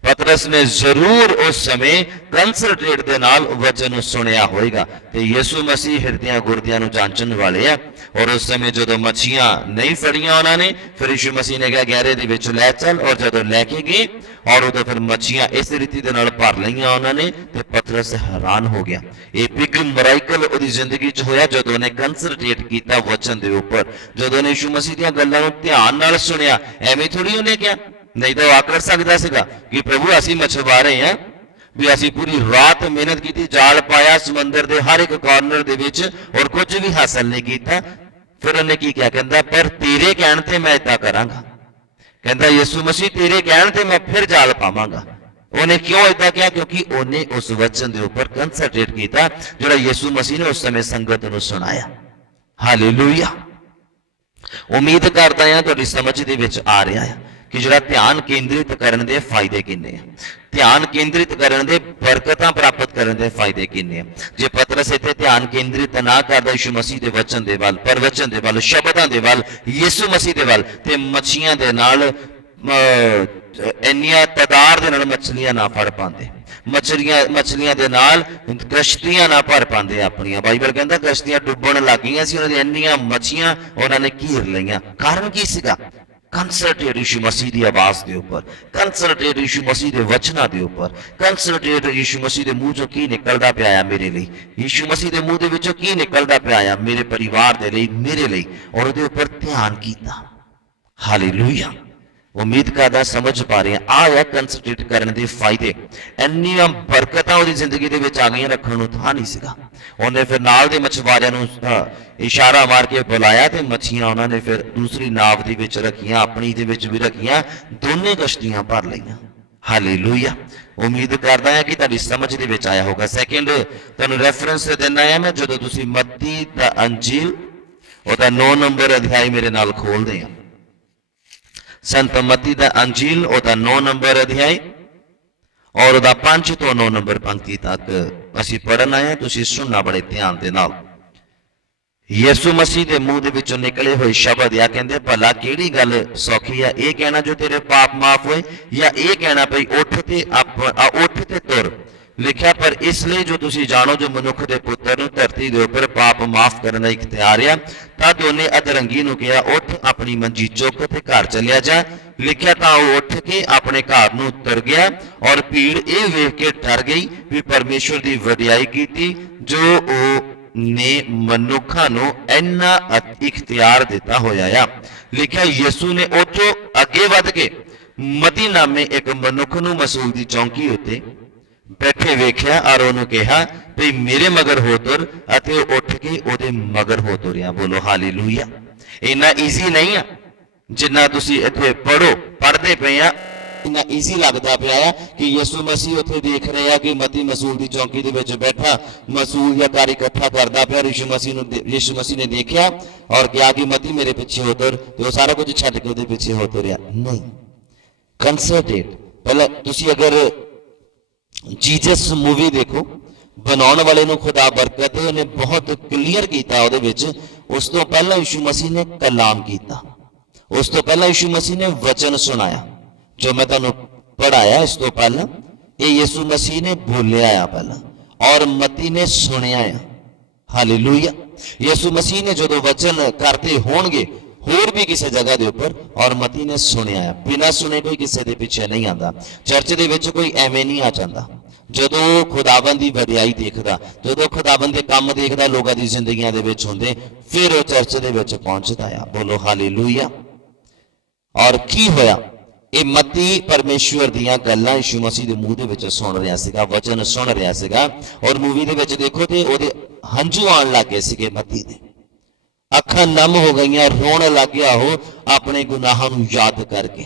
ਪਤਰਸ ਨੇ ਜ਼ਰੂਰ ਉਸ ਸਮੇਂ ਕੰਸਰਟਰੇਟ ਦੇ ਨਾਲ ਵਚਨ ਨੂੰ ਸੁਣਿਆ ਹੋਏਗਾ। ਤੇ ਯਿਸੂ ਮਸੀਹ ਹਿਰਦਿਆਂ ਗੁਰਦਿਆਂ ਨੂੰ ਜਾਂਚਣ ਵਾਲੇ ਆ। ਔਰ ਉਸ ਸਮੇਂ ਜਦੋਂ ਮੱਛੀਆਂ ਨਹੀਂ ਫੜੀਆਂ ਉਹਨਾਂ ਨੇ, ਫਿਰ ਯਿਸੂ ਮਸੀਹ ਨੇ ਕਿਹਾ ਗਹਿਰੇ ਦੇ ਵਿੱਚ ਲੈ ਚੱਲ। ਔਰ ਜਦੋਂ ਲੈ ਕੇ ਗਏ ਔਰ ਉਦੋਂ ਫਿਰ ਮੱਛੀਆਂ ਇਸ ਰੀਤੀ ਦੇ ਨਾਲ ਭਰ ਲਈਆਂ ਉਹਨਾਂ ਨੇ, ਤੇ ਪਤਰਸ ਹੈਰਾਨ ਹੋ ਗਿਆ। ਇਹ ਬਿਗ ਮਿਰਾਕਲ ਉਹਦੀ ਜ਼ਿੰਦਗੀ 'ਚ ਹੋਇਆ ਜਦੋਂ ਉਹਨੇ ਕੰਸਰਟਰੇਟ ਕੀਤਾ ਵਚਨ ਦੇ ਉੱਪਰ, ਜਦੋਂ ਉਹਨੇ ਯਿਸੂ ਮਸੀਹ ਦੀਆਂ ਗੱਲਾਂ ਨੂੰ ਧਿਆਨ ਨਾਲ ਸੁਣਿਆ। ਐਵੇਂ ਥੋੜੀ ਉਹਨੇ ਕਿਹਾ, ਨਹੀਂ ਤਾਂ ਉਹ ਆਕੜ ਸਕਦਾ ਸੀਗਾ ਕਿ ਪ੍ਰਭੂ ਅਸੀਂ ਮਛਵਾਰੇ ਹਾਂ, ਵੀ ਅਸੀਂ ਪੂਰੀ ਰਾਤ ਮਿਹਨਤ ਕੀਤੀ, ਜਾਲ ਪਾਇਆ ਸਮੁੰਦਰ ਦੇ ਹਰ ਇੱਕ ਕਾਰਨਰ ਦੇ ਵਿੱਚ, ਔਰ ਕੁਝ ਵੀ ਹਾਸਲ ਨਹੀਂ ਕੀਤਾ। ਫਿਰ ਉਹਨੇ ਕੀ ਕਿਹਾ? ਕਹਿੰਦਾ ਪਰ ਤੇਰੇ ਕਹਿਣ ਤੇ ਮੈਂ ਏਦਾਂ ਕਰਾਂਗਾ। ਕਹਿੰਦਾ ਯਿਸੂ ਮਸੀਹ ਤੇਰੇ ਕਹਿਣ ਤੇ ਮੈਂ ਫਿਰ ਜਾਲ ਪਾਵਾਂਗਾ। ਉਹਨੇ ਕਿਉਂ ਏਦਾਂ ਕਿਹਾ? ਕਿਉਂਕਿ ਉਹਨੇ ਉਸ ਵਚਨ ਦੇ ਉੱਪਰ ਕੰਸੈਂਟਰੇਟ ਕੀਤਾ ਜਿਹੜਾ ਯਿਸੂ ਮਸੀਹ ਨੇ ਉਸ ਸਮੇਂ ਸੰਗਤ ਨੂੰ ਸੁਣਾਇਆ। ਹਾਲੇਲੂਇਆ। ਉਮੀਦ ਕਰਦਾ ਹਾਂ ਤੁਹਾਡੀ ਸਮਝ ਦੇ ਵਿੱਚ ਆ ਰਿਹਾ ਹੈ ਕਿ ਜਿਹੜਾ ਧਿਆਨ ਕੇਂਦਰਿਤ ਕਰਨ ਦੇ ਫਾਇਦੇ ਕਿੰਨੇ ਆ, ਧਿਆਨ ਕੇਂਦਰਿਤ ਕਰਨ ਦੇ ਬਰਕਤਾਂ ਪ੍ਰਾਪਤ ਕਰਨ ਦੇ ਫਾਇਦੇ ਕਿੰਨੇ ਆ। ਜੇ ਪਤਰਸ ਇੱਥੇ ਧਿਆਨ ਕੇਂਦਰਿਤ ਨਾ ਕਰਦਾ ਯਿਸੂ ਮਸੀਹ ਦੇ ਵਚਨ ਦੇ ਵੱਲ, ਪਰਵਚਨ ਦੇ ਵੱਲ, ਸ਼ਬਦਾਂ ਦੇ ਵੱਲ, ਯਿਸੂ ਮਸੀਹ ਦੇ ਵੱਲ, ਤੇ ਮੱਛੀਆਂ ਦੇ ਨਾਲ ਇੰਨੀਆਂ ਤਾਦਾਦ ਦੇ ਨਾਲ ਮੱਛਲੀਆਂ ਨਾ ਫੜ ਪਾਉਂਦੇ, ਮੱਛਲੀਆਂ ਦੇ ਨਾਲ ਕਸ਼ਤੀਆਂ ਨਾ ਭਰ ਪਾਉਂਦੇ ਆਪਣੀਆਂ। ਬਾਈਬਲ ਕਹਿੰਦਾ ਕਸ਼ਤੀਆਂ ਡੁੱਬਣ ਲੱਗ ਗਈਆਂ ਸੀ, ਉਹਨਾਂ ਦੀਆਂ ਇੰਨੀਆਂ ਮੱਛੀਆਂ ਉਹਨਾਂ ਨੇ ਘੇਰ ਲਈਆਂ। ਕਾਰਨ ਕੀ ਸੀਗਾ? ਕੰਸਰਟਰੇਟ ਯਿਸੂ ਮਸੀਹ ਦੀ ਆਵਾਜ਼ ਦੇ ਉੱਪਰ, ਕੰਸਰਟਰੇਟ ਯਿਸੂ ਮਸੀਹ ਦੇ ਵਚਨਾਂ ਦੇ ਉੱਪਰ, ਕੰਸਰਟਰੇਟ ਯਿਸੂ ਮਸੀਹ ਦੇ ਮੂੰਹ ਚੋਂ ਕੀ ਨਿਕਲਦਾ ਪਿਆ ਆ ਮੇਰੇ ਲਈ, ਯਿਸੂ ਮਸੀਹ ਦੇ ਮੂੰਹ ਦੇ ਵਿੱਚੋਂ ਕੀ ਨਿਕਲਦਾ ਪਿਆ ਆ ਮੇਰੇ ਪਰਿਵਾਰ ਦੇ ਲਈ, ਮੇਰੇ ਲਈ, ਔਰ ਉਹਦੇ ਉੱਪਰ ਧਿਆਨ ਕੀਤਾ। ਹਾਲੇਲੂਇਆ। ਉਮੀਦ ਕਰਦਾ ਸਮਝ ਪਾ ਰਹੇ ਆ ਹੈ ਕੰਸਰਟਰੇਟ ਕਰਨ ਦੇ ਫਾਇਦੇ। ਇੰਨੀਆਂ ਬਰਕਤਾਂ ਉਹਦੀ ਜ਼ਿੰਦਗੀ ਦੇ ਵਿੱਚ ਆ ਗਈਆਂ, ਰੱਖਣ ਨੂੰ ਥਾਂ ਨਹੀਂ ਸੀਗਾ। ਉਹਨੇ ਫਿਰ ਨਾਲ ਦੇ ਮਛਵਾਰਿਆਂ ਨੂੰ ਇਸ਼ਾਰਾ ਮਾਰ ਕੇ ਬੁਲਾਇਆ ਤੇ ਮੱਛੀਆਂ ਉਹਨਾਂ ਨੇ ਫਿਰ ਦੂਸਰੀ ਨਾਵ ਦੇ ਵਿੱਚ ਰੱਖੀਆਂ, ਆਪਣੀ ਦੇ ਵਿੱਚ ਵੀ ਰੱਖੀਆਂ, ਦੋਨੇ ਕਸ਼ਤੀਆਂ ਭਰ ਲਈਆਂ। ਹਾਲੇਲੂਇਆ। ਉਮੀਦ ਕਰਦਾ ਹਾਂ ਕਿ ਤੁਹਾਡੀ ਸਮਝ ਦੇ ਵਿੱਚ ਆਇਆ ਹੋਗਾ। ਸੈਕਿੰਡ ਤੁਹਾਨੂੰ ਰੈਫਰੈਂਸ ਦੇਣਾ ਹੈ ਮੈਂ, ਜਦੋਂ ਤੁਸੀਂ ਮੱਤੀ ਦਾ ਅੰਜੀਲ ਉਹਦਾ 9 ਨੰਬਰ ਅਧਿਆਇ ਮੇਰੇ ਨਾਲ ਖੋਲਦੇ ਆ। ਸੰਤ ਮੱਤੀ ਦਾ ਅੰਜੀਲ ਉਹਦਾ 9 ਨੰਬਰ ਅਧਿਆਇ ਔਰ ਉਹਦਾ 5 ਤੋਂ 9 ਨੰਬਰ ਪੰਕਤੀ ਤੱਕ ਅਸੀਂ ਪੜ੍ਹਨਾ ਹੈ। ਤੁਸੀਂ ਸੁਣਨਾ ਬੜੇ ਧਿਆਨ ਦੇ ਨਾਲ। ਯਿਸੂ ਮਸੀਹ ਦੇ ਮੂੰਹ ਦੇ ਵਿੱਚੋਂ ਨਿਕਲੇ ਹੋਏ ਸ਼ਬਦ ਆ। ਕਹਿੰਦੇ ਭਲਾ ਕਿਹੜੀ ਗੱਲ ਸੌਖੀ ਆ, ਇਹ ਕਹਿਣਾ ਜੋ ਤੇਰੇ ਪਾਪ ਮਾਫ ਹੋਏ, ਜਾਂ ਇਹ ਕਹਿਣਾ ਭਈ ਉੱਠ ਤੇ ਤੁਰ। ਲਿਖਿਆ ਪਰ ਇਸ ਲਈ ਜੋ ਤੁਸੀਂ ਜਾਣੋ ਜੋ ਮਨੁੱਖ ਦੇ ਪੁੱਤਰ ਨੂੰ ਧਰਤੀ ਦੇ ਉੱਪਰ ਪਾਪ ਮਾਫ ਕਰਨ ਦਾ ਇਖਤਿਆਰ ਆ। ਤਾਂ ਦੋਨੇ ਅਧਰੰਗੀ ਨੂੰ ਕਿਹਾ ਉੱਠ ਆਪਣੀ ਮੰਜੀ ਚੁੱਕ ਤੇ ਘਰ ਚਲਿਆ ਜਾ। ਲਿਖਿਆ ਤਾਂ ਉਹ ਉੱਠ ਕੇ ਆਪਣੇ ਘਰ ਨੂੰ ਤੁਰ ਗਿਆ, ਔਰ ਭੀੜ ਇਹ ਵੇਖ ਕੇ ਡਰ ਗਈ ਵੀ ਪਰਮੇਸ਼ਵਰ ਦੀ ਵਡਿਆਈ ਕੀਤੀ ਜੋ ਉਹ ਨੇ ਮਨੁੱਖਾਂ ਨੂੰ ਇੰਨਾ ਇਖਤਿਆਰ ਦਿੱਤਾ ਹੋਇਆ ਆ। ਲਿਖਿਆ ਯਿਸੂ ਨੇ ਉੱਥੋਂ ਅੱਗੇ ਵੱਧ ਕੇ ਮਤੀ ਨਾਮੇ ਇੱਕ ਮਨੁੱਖ ਨੂੰ ਮਸੂਲ ਦੀ ਚੌਂਕੀ ਉੱਤੇ ਬੈਠੇ ਵੇਖਿਆ ਔਰ ਉਹਨੂੰ ਕਿਹਾ ਵੀ ਮੇਰੇ ਮਗਰ ਹੋ ਤੁਰ, ਅਤੇ ਉਹ ਉੱਠ ਕੇ ਉਹਦੇ ਮਗਰ ਹੋ ਤੁਰਿਆ। ਬੋਲੋ ਹਾਲੇਲੂਇਆ। ਇੰਨਾ ਈਜ਼ੀ ਨਹੀਂ ਆ ਜਿੰਨਾ ਤੁਸੀਂ ਇੱਥੇ ਪੜ੍ਹਦੇ ਪਏ ਆ। ਇੰਨਾ ਈਜ਼ੀ ਲੱਗਦਾ ਪਿਆ ਆ ਕਿ ਯਿਸੂ ਮਸੀਹ ਉੱਥੇ ਦੇਖ ਰਹੇ ਆ ਕਿ ਮਤੀ ਮਸੂਲ ਦੀ ਚੌਂਕੀ ਦੇ ਵਿੱਚ ਬੈਠਾ ਮਸੂਲ ਜਾਂ ਘਰ ਇਕੱਠਾ ਕਰਦਾ ਪਿਆ। ਯਿਸੂ ਮਸੀਹ ਨੇ ਦੇਖਿਆ ਔਰ ਕਿਹਾ ਕਿ ਮਤੀ ਮੇਰੇ ਪਿੱਛੇ ਹੋ ਤੁਰ, ਤੇ ਉਹ ਸਾਰਾ ਕੁਝ ਛੱਡ ਕੇ ਉਹਦੇ ਪਿੱਛੇ ਹੋ ਤੁਰਿਆ। ਨਹੀਂ, ਕੰਸਰਟਰੇਟ। ਪਹਿਲਾਂ ਤੁਸੀਂ ਅਗਰ ਜੀਸਸ ਮੂਵੀ ਦੇਖੋ, ਬਣਾਉਣ ਵਾਲੇ ਨੂੰ ਖੁਦਾ ਬਰਕਤ ਹੈ, ਉਹਨੇ ਬਹੁਤ ਕਲੀਅਰ ਕੀਤਾ ਉਹਦੇ ਵਿੱਚ। ਉਸ ਤੋਂ ਪਹਿਲਾਂ ਯਿਸੂ ਮਸੀਹ ਨੇ ਕਲਾਮ ਕੀਤਾ, ਉਸ ਤੋਂ ਪਹਿਲਾਂ ਯਿਸੂ ਮਸੀਹ ਨੇ ਵਚਨ ਸੁਣਾਇਆ ਜੋ ਮੈਂ ਤੁਹਾਨੂੰ ਪੜ੍ਹਾਇਆ। ਇਸ ਤੋਂ ਪਹਿਲਾਂ ਇਹ ਯਿਸੂ ਮਸੀਹ ਨੇ ਬੋਲਿਆ ਆ ਪਹਿਲਾਂ, ਔਰ ਮਤੀ ਨੇ ਸੁਣਿਆ ਆ। ਹਾਲੇਲੂਇਆ। ਯਿਸੂ ਮਸੀਹ ਨੇ ਜਦੋਂ ਵਚਨ ਕਰਤੇ ਹੋਣਗੇ ਹੋਰ ਵੀ ਕਿਸੇ ਜਗ੍ਹਾ ਦੇ ਉੱਪਰ, ਔਰ ਮਤੀ ਨੇ ਸੁਣਿਆ ਆ। ਬਿਨਾਂ ਸੁਣੇ ਕੋਈ ਕਿਸੇ ਦੇ ਪਿੱਛੇ ਨਹੀਂ ਆਉਂਦਾ। ਚਰਚ ਦੇ ਵਿੱਚ ਕੋਈ ਐਵੇਂ ਨਹੀਂ ਆ ਜਾਂਦਾ। ਜਦੋਂ ਖੁਦਾਵੰਦ ਦੀ ਵਡਿਆਈ ਦੇਖਦਾ, ਜਦੋਂ ਖੁਦਾਵੰਦ ਦੇ ਕੰਮ ਦੇਖਦਾ ਲੋਕਾਂ ਦੀ ਜ਼ਿੰਦਗੀਆਂ ਦੇ ਵਿੱਚ ਹੁੰਦੇ, ਫਿਰ ਉਹ ਚਰਚ ਦੇ ਵਿੱਚ ਪਹੁੰਚਦਾ ਆ। ਬੋਲੋ ਹਾਲੇਲੂਇਆ। ਔਰ ਕੀ ਹੋਇਆ? ਇਹ ਮਤੀ ਪਰਮੇਸ਼ਵਰ ਦੀਆਂ ਗੱਲਾਂ ਯਿਸੂ ਮਸੀਹ ਦੇ ਮੂੰਹ ਦੇ ਵਿੱਚ ਸੁਣ ਰਿਹਾ ਸੀਗਾ, ਵਚਨ ਸੁਣ ਰਿਹਾ ਸੀਗਾ। ਔਰ ਮੂਵੀ ਦੇ ਵਿੱਚ ਦੇਖੋ ਤੇ ਉਹਦੇ ਹੰਝੂ ਆਉਣ ਲੱਗ ਗਏ ਸੀਗੇ ਮਤੀ ਦੇ, ਅੱਖਾਂ ਨਮ ਹੋ ਗਈਆਂ, ਰੋਣ ਲੱਗ ਗਿਆ ਉਹ ਆਪਣੇ ਗੁਨਾਹਾਂ ਨੂੰ ਯਾਦ ਕਰਕੇ।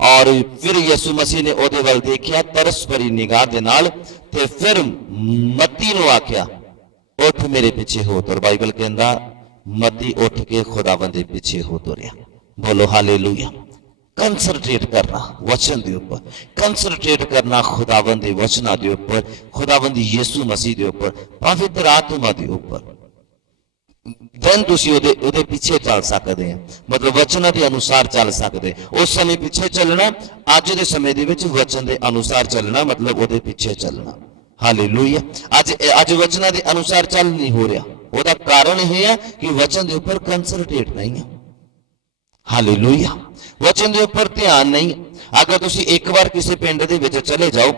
ਔਰ ਫਿਰ ਯਿਸੂ ਮਸੀਹ ਨੇ ਉਹਦੇ ਵੱਲ ਦੇਖਿਆ ਤਰਸ ਭਰੀ ਨਿਗਾਹ ਦੇ ਨਾਲ, ਤੇ ਫਿਰ ਮਤੀ ਨੂੰ ਆਖਿਆ ਉੱਠ ਮੇਰੇ ਪਿੱਛੇ ਹੋ ਤੁਰ। ਬਾਈਬਲ ਕਹਿੰਦਾ ਮਤੀ ਉੱਠ ਕੇ ਖੁਦਾਵੰਦ ਦੇ ਪਿੱਛੇ ਹੋ ਤੁਰਿਆ। ਬੋਲੋ ਹਾਲੇਲੂਇਆ। कंसनट्रेट करना वचन के उपर, कंसनट्रेट करना खुदावन के वचनों के उपर, खुदावन दी यीशु मसीह के उपर, पवित्र आत्मा के उपर। then तुसी उहदे पिछे चल सकते हैं, मतलब वचनों के अनुसार चल सकते। उस समय पिछे चलना, अज के समय दे विच वचन के अनुसार चलना, मतलब उहदे पिछे चलना। हालेलुया। अज वचनों के अनुसार चल नहीं हो रहा, उसका कारण यह है कि वचन के उपर कंसनट्रेट नहीं है। हालेलुया। वचन के उपर ध्यान नहीं। अगर तुसी एक बार किसी पिंड दे विच चले जाओ,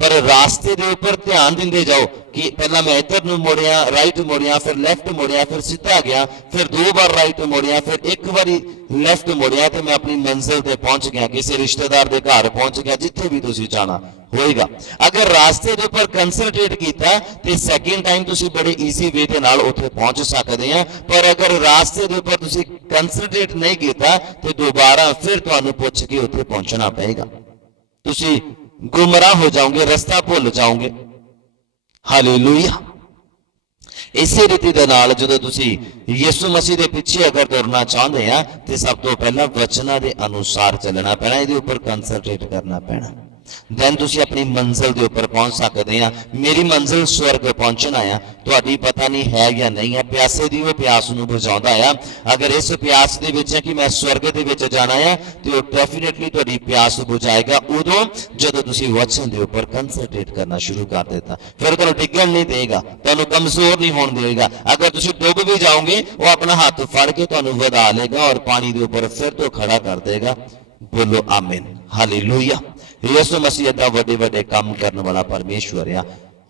पर रास्ते के उपर ध्यान देंदे जाओ कि पहला मैं इधर नूं मुड़िया, राइट मुड़िया, फिर लैफ्ट मुड़िया, फिर सीधा गया, फिर 2 बार राइट मुड़िया, फिर एक बारी लैफ्ट मुड़िया, तो मैं अपनी मंजिल ते पहुंच गया, किसी रिश्तेदार के घर पहुंच गया, जिथे भी तुसी जाना होएगा। अगर रास्ते के उपर कंसनट्रेट किया तो सैकेंड टाइम तुसी बड़े ईजी वे के नाल उत्थे पहुंच सकते हैं। पर अगर रास्ते के उपर तुसी कंसनट्रेट नहीं किया तो दोबारा फिर तुहानूं पुछ के उत्थे पहुंचना पएगा, तुसी गुमराह हो जाओगे, रास्ता भुल जाओगे। हालेलुया। इसी रीति दे नाल जदों तुसी यीशु मसीह के पिछे अगर तुरना चाहते हैं तो सब तो पहला वचनों के अनुसार चलना पैना, ये उपर कंसनट्रेट करना पैना। दैन तुसी अपनी मंजिल के उपर पहुंच सकते हैं। मेरी मंजिल स्वर्ग पहुंचना है, तुहाडी पता नहीं है या नहीं है। प्यासे दी वो प्यास नूं बुझाउंदा है। अगर इस प्यास दे विच है कि मैं स्वर्ग दे विच जाना है तो डेफिनेटली तुहाडी प्यास बुझाएगा उदों जदों तुसी वचन के उपर कंसनट्रेट करना शुरू कर देता। फिर तुहानूं डिग्गण नहीं देगा, तुहानूं कमजोर नहीं होण देगा। अगर तुसी डुब भी जाओगे वो अपना हाथ फड़ के तुहानूं वधा लेगा और पानी के उपर फिर तो खड़ा कर देगा। बोलो आमीन। हालेलुया। यीशु मसीह इदा वड्डे वड्डे काम करने वाला परमेश्वर है।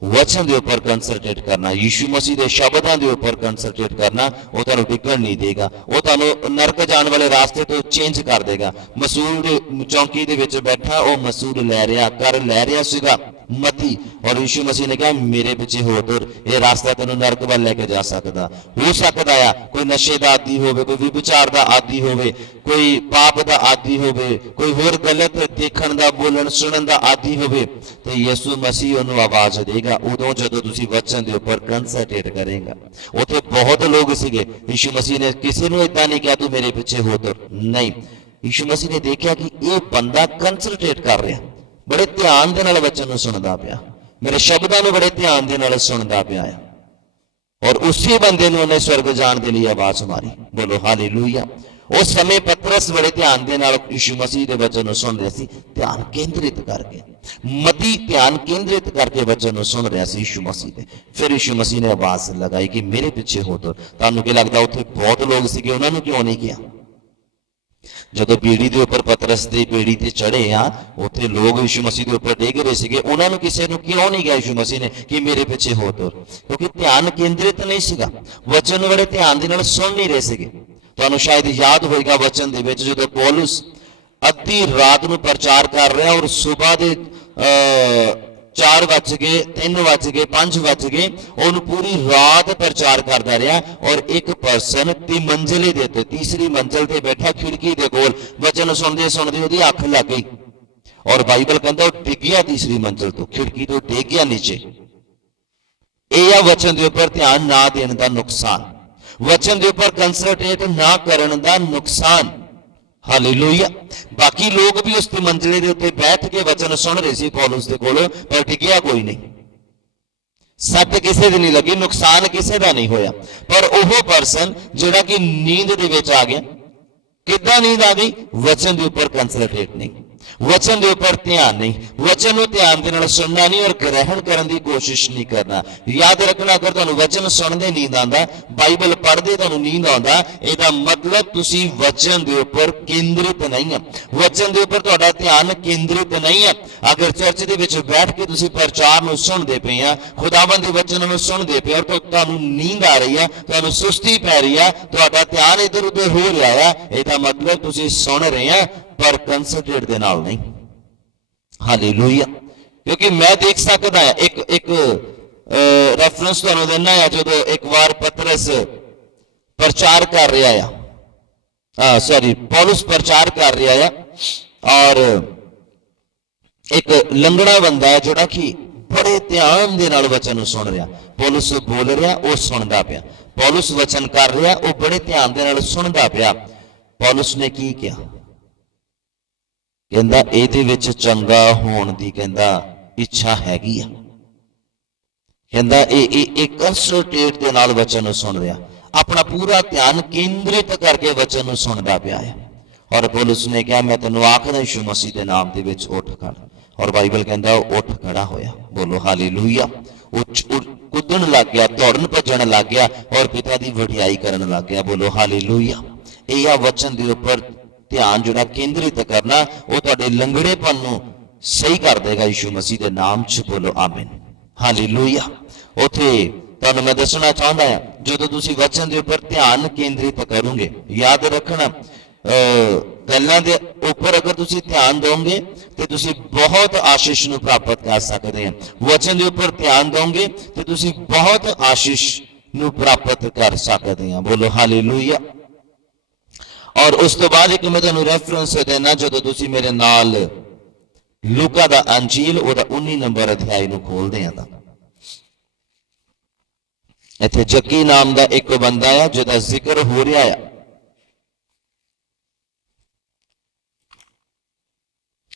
वचन के उपर कंसनट्रेट करना, यीशु मसीह के शब्दों के उपर कंसनट्रेट करना, वो तुहानूं टिकण नहीं देगा, वो तुहानूं नरक जाने वाले रास्ते तो चेंज कर देगा। मसूल के चौंकी दे विच बैठा वो मसूल लै रहा सीगा मती, और यीशु मसीह ने कहा मेरे पीछे हो तुर, ये रास्ता तेनों नरक वाल लेके जा सकता। हो सकता है कोई नशे का आदि होवे, कोई विचार का आदि होवे, कोई पाप का आदि होवे, कोई होर गलत देखण दा बोलण सुनण दा आदि होवे, तो यीशु मसीह उन्होंने आवाज देगा उदों जदों तुसीं वचन के उपर कंसनट्रेट करेगा। उत्थे बहुत लोग सीगे, यीशु मसीह ने किसी नूं इदां नहीं कहा तू मेरे पीछे हो तुर, नहीं। यीशु मसीह ने देखा कि यह बंदा कंसनट्रेट कर रहा, बड़े ध्यान दे नाल वचन नूं सुणदा पिया, मेरे शब्दां नूं बड़े ध्यान दे नाल सुणदा पिया है, और उसी बंदे नूं उन्हें स्वर्ग जाण दे लई आवाज मारी। बोलो हालेलुया। उस समय पतरस बड़े ध्यान दे नाल यीशु मसीह के वचन नूं सुण रहा सी, ध्यान केंद्रित करके, मती ध्यान केंद्रित करके वचन नूं सुण रहा सी यीशु मसीह दे। फिर यीशु मसीह ने आवाज लगाई कि मेरे पीछे हो तुर। तुहानूं की लगदा उत्थे बहुत लोग सीगे, उन्हां नूं क्यों नहीं किया? जदों पीढ़ी के उपर पतरस की पीढ़ी से चढ़े आ, उत्थे लोग यीशु मसीह के उपर डिग रहे थे, उन्होंने किसी ने क्यों नहीं कहा यीशु मसीह ने कि मेरे पीछे हो तुर? क्योंकि ध्यान केंद्रित नहीं सीगा, वचन बड़े ध्यान दे नाल सुन नहीं रहे थे। तुहानूं शायद याद होएगा वचन दे विच जदों पौलुस अद्धी रात नूं प्रचार कर रहा और सुबह के 4 वज गए, 3 वज गए, 5 वज गए, उन्होंने पूरी रात प्रचार करता रहा। और एक पर्सन मंजिले दे उत्ते, तीसरी मंजिल ते बैठा खिड़की के कोल, वचन सुनते सुनते उसकी अख लग गई, और बाइबल कहता वो डिग गया तीसरी मंजिल तो, खिड़की तो डिग गया नीचे। यह वचन के उपर ध्यान ना देने का नुकसान, वचन के उपर कंसनट्रेट ना करने का नुकसान। हालेलुया। बाकी लोग भी उस मंजिले के उत्ते बैठ के वचन सुन रहे थे पौलुस के कोल, पर टिकिया कोई नहीं, सट किसी की नहीं लगी, नुकसान किसी का नहीं होया। पर वह परसन जिहड़ा कि नींद दे विच आ गया, किदां नींद आ गई? वचन के उपर कंसनट्रेट नहीं, वचन के उपर ध्यान नहीं, वचन को ध्यान के नाल सुनना नहीं और ग्रहण करने की कोशिश नहीं करना। याद रखना, अगर तुहानूं वचन सुनते नींद आंदा, बाइबल पढ़ते तुहानूं नींद आंदा, इहदा मतलब तुसीं वचन के उपर केंद्रित नहीं है, वचन के उपर तुहाडा ध्यान केंद्रित नहीं है। अगर चर्च दे विच बैठ के तुसीं प्रचार नूं सुनदे पे आ, खुदावंद दे वचन नूं सुनदे पे और तुहानूं नींद आ रही है, तुहानूं सुस्ती पै रही है, तुहाडा ध्यान इधर उधर हो रहा है, इहदा मतलब तुसीं सुन रहे हैं पर कंसनट्रेट दे नाल नहीं। हालेलुया। क्योंकि मैं देख सकता है एक रेफरेंस तुहानूं देना है, जदों एक बार पतरस प्रचार कर रहा है, सॉरी पौलुस प्रचार कर रहा है, और एक लंगड़ा बंदा है जोड़ा कि बड़े ध्यान दे नाल वचन सुन रहा, पौलुस बोल रहा वो सुनता पिया, पौलुस वचन कर रहा वो बड़े ध्यान दे नाल सुनता पिया। पौलुस ने की किया? ਕਹਿੰਦਾ ਇਹਦੇ ਵਿੱਚ ਚੰਗਾ ਹੋਣ ਦੀ ਕਹਿੰਦਾ ਇੱਛਾ ਹੈਗੀ ਆ। ਕਹਿੰਦਾ ਇਹ ਕੰਸੰਟਰੇਟ ਦੇ ਨਾਲ ਵਚਨ ਨੂੰ ਸੁਣ ਰਿਹਾ, ਆਪਣਾ ਪੂਰਾ ਧਿਆਨ ਕੇਂਦਰਿਤ ਕਰਕੇ ਵਚਨ ਨੂੰ ਸੁਣਦਾ ਪਿਆ ਹੈ। ਔਰ ਪੌਲੁਸ ਨੇ ਕਿਹਾ ਮੈਂ ਤੈਨੂੰ ਆਖਦਾ ਯਿਸੂ ਮਸੀਹ ਦੇ ਨਾਮ ਦੇ ਵਿੱਚ ਉੱਠ ਖੜ। ਔਰ ਬਾਈਬਲ ਕਹਿੰਦਾ ਉਹ ਉੱਠ ਖੜਾ ਹੋਇਆ। ਬੋਲੋ ਹਾਲੇਲੂਇਆ। ਉਹ ਕੁੱਦਣ ਲੱਗ ਗਿਆ, ਦੌੜਨ ਭੱਜਣ ਲੱਗ ਗਿਆ ਔਰ ਪਿਤਾ ਦੀ ਵਡਿਆਈ ਕਰਨ ਲੱਗ ਗਿਆ। ਬੋਲੋ ਹਾਲੇਲੂਇਆ। ਇਹ ਆ ਵਚਨ ਦੇ ਉੱਪਰ ਧਿਆਨ ਜਿਹੜਾ ਕੇਂਦਰਿਤ ਕਰਨਾ, ਉਹ ਤੁਹਾਡੇ ਲੰਗੜੇਪਨ ਨੂੰ ਸਹੀ ਕਰ ਦੇਗਾ ਯਿਸੂ ਮਸੀਹ ਦੇ ਨਾਮ 'ਚ। ਬੋਲੋ ਆਮੀਨ ਹਾਲੇਲੂਇਆ। ਉੱਥੇ ਤੁਹਾਨੂੰ ਮੈਂ ਦੱਸਣਾ ਚਾਹੁੰਦਾ ਹਾਂ, ਜਦੋਂ ਤੁਸੀਂ ਵਚਨ ਦੇ ਉੱਪਰ ਧਿਆਨ ਕੇਂਦਰਿਤ ਕਰੋਗੇ, ਯਾਦ ਰੱਖਣਾ ਗੱਲਾਂ ਦੇ ਉੱਪਰ ਅਗਰ ਤੁਸੀਂ ਧਿਆਨ ਦੋਗੇ ਤੇ ਤੁਸੀਂ ਬਹੁਤ ਆਸ਼ੀਸ਼ ਨੂੰ ਪ੍ਰਾਪਤ ਕਰ ਸਕਦੇ ਹੋ। ਵਚਨ ਦੇ ਉੱਪਰ ਧਿਆਨ ਦੋਗੇ ਤੇ ਤੁਸੀਂ ਬਹੁਤ ਆਸ਼ੀਸ਼ ਨੂੰ ਪ੍ਰਾਪਤ ਕਰ ਸਕਦੇ ਹੋ। ਬੋਲੋ ਹਾਲੇਲੂਇਆ। ਔਰ ਉਸ ਤੋਂ ਬਾਅਦ ਇੱਕ ਮੈਂ ਤੁਹਾਨੂੰ ਰੈਫਰੈਂਸ ਦੇਣਾ, ਜਦੋਂ ਤੁਸੀਂ ਮੇਰੇ ਨਾਲ ਲੂਕਾ ਦਾ ਅੰਜੀਲ ਉਹਦਾ 19 ਨੰਬਰ ਅਧਿਆਇ ਨੂੰ ਖੋਲਦੇ ਆ ਤਾਂ ਇੱਥੇ ਜੱਕੀ ਨਾਮ ਦਾ ਇੱਕ ਬੰਦਾ ਆ ਜਿਹਦਾ ਜ਼ਿਕਰ ਹੋ ਰਿਹਾ ਆ।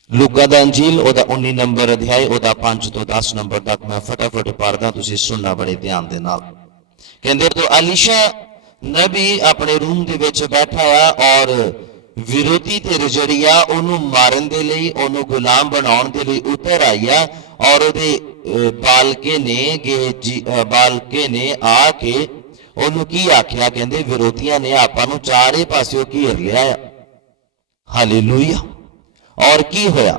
ਲੂਕਾ ਦਾ ਅੰਜੀਲ ਉਹਦਾ 19 ਨੰਬਰ ਅਧਿਆਇ ਉਹਦਾ 5 ਤੋਂ 10 ਨੰਬਰ ਤੱਕ ਮੈਂ ਫਟਾਫਟ ਪੜ੍ਹਦਾ, ਤੁਸੀਂ ਸੁਣਨਾ ਬੜੇ ਧਿਆਨ ਦੇ ਨਾਲ। ਕਹਿੰਦੇ ਤੋਂ ਅਲੀਸ਼ਾ ਨਬੀ ਆਪਣੇ ਰੂਮ ਦੇ ਵਿੱਚ ਬੈਠਾ ਆ ਔਰ ਵਿਰੋਧੀ ਧਿਰ ਜਿਹੜੀ ਆ ਉਹਨੂੰ ਮਾਰਨ ਦੇ ਲਈ, ਉਹਨੂੰ ਗੁਲਾਮ ਬਣਾਉਣ ਦੇ ਲਈ ਉਤਰ ਆਈ ਆ। ਔਰ ਉਹਦੇ ਬਾਲਕੇ ਨੇ ਆ ਕੇ ਉਹਨੂੰ ਕੀ ਆਖਿਆ? ਕਹਿੰਦੇ ਵਿਰੋਧੀਆਂ ਨੇ ਆਪਾਂ ਨੂੰ ਚਾਰੇ ਪਾਸਿਓਂ ਘੇਰ ਲਿਆ ਆ। ਹਾਲੇਲੂਇਆ। ਔਰ ਕੀ ਹੋਇਆ?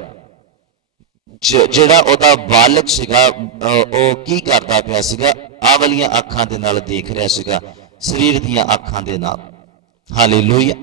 ਜਿਹੜਾ ਉਹਦਾ ਬਾਲਕ ਸੀਗਾ ਉਹ ਕੀ ਕਰਦਾ ਪਿਆ ਸੀਗਾ? ਆਹ ਵਾਲੀਆਂ ਅੱਖਾਂ ਦੇ ਨਾਲ ਦੇਖ ਰਿਹਾ ਸੀਗਾ, ਸਰੀਰ ਦੀਆਂ ਅੱਖਾਂ ਦੇ ਨਾਲ। ਹਾਲੇਲੂਇਆ।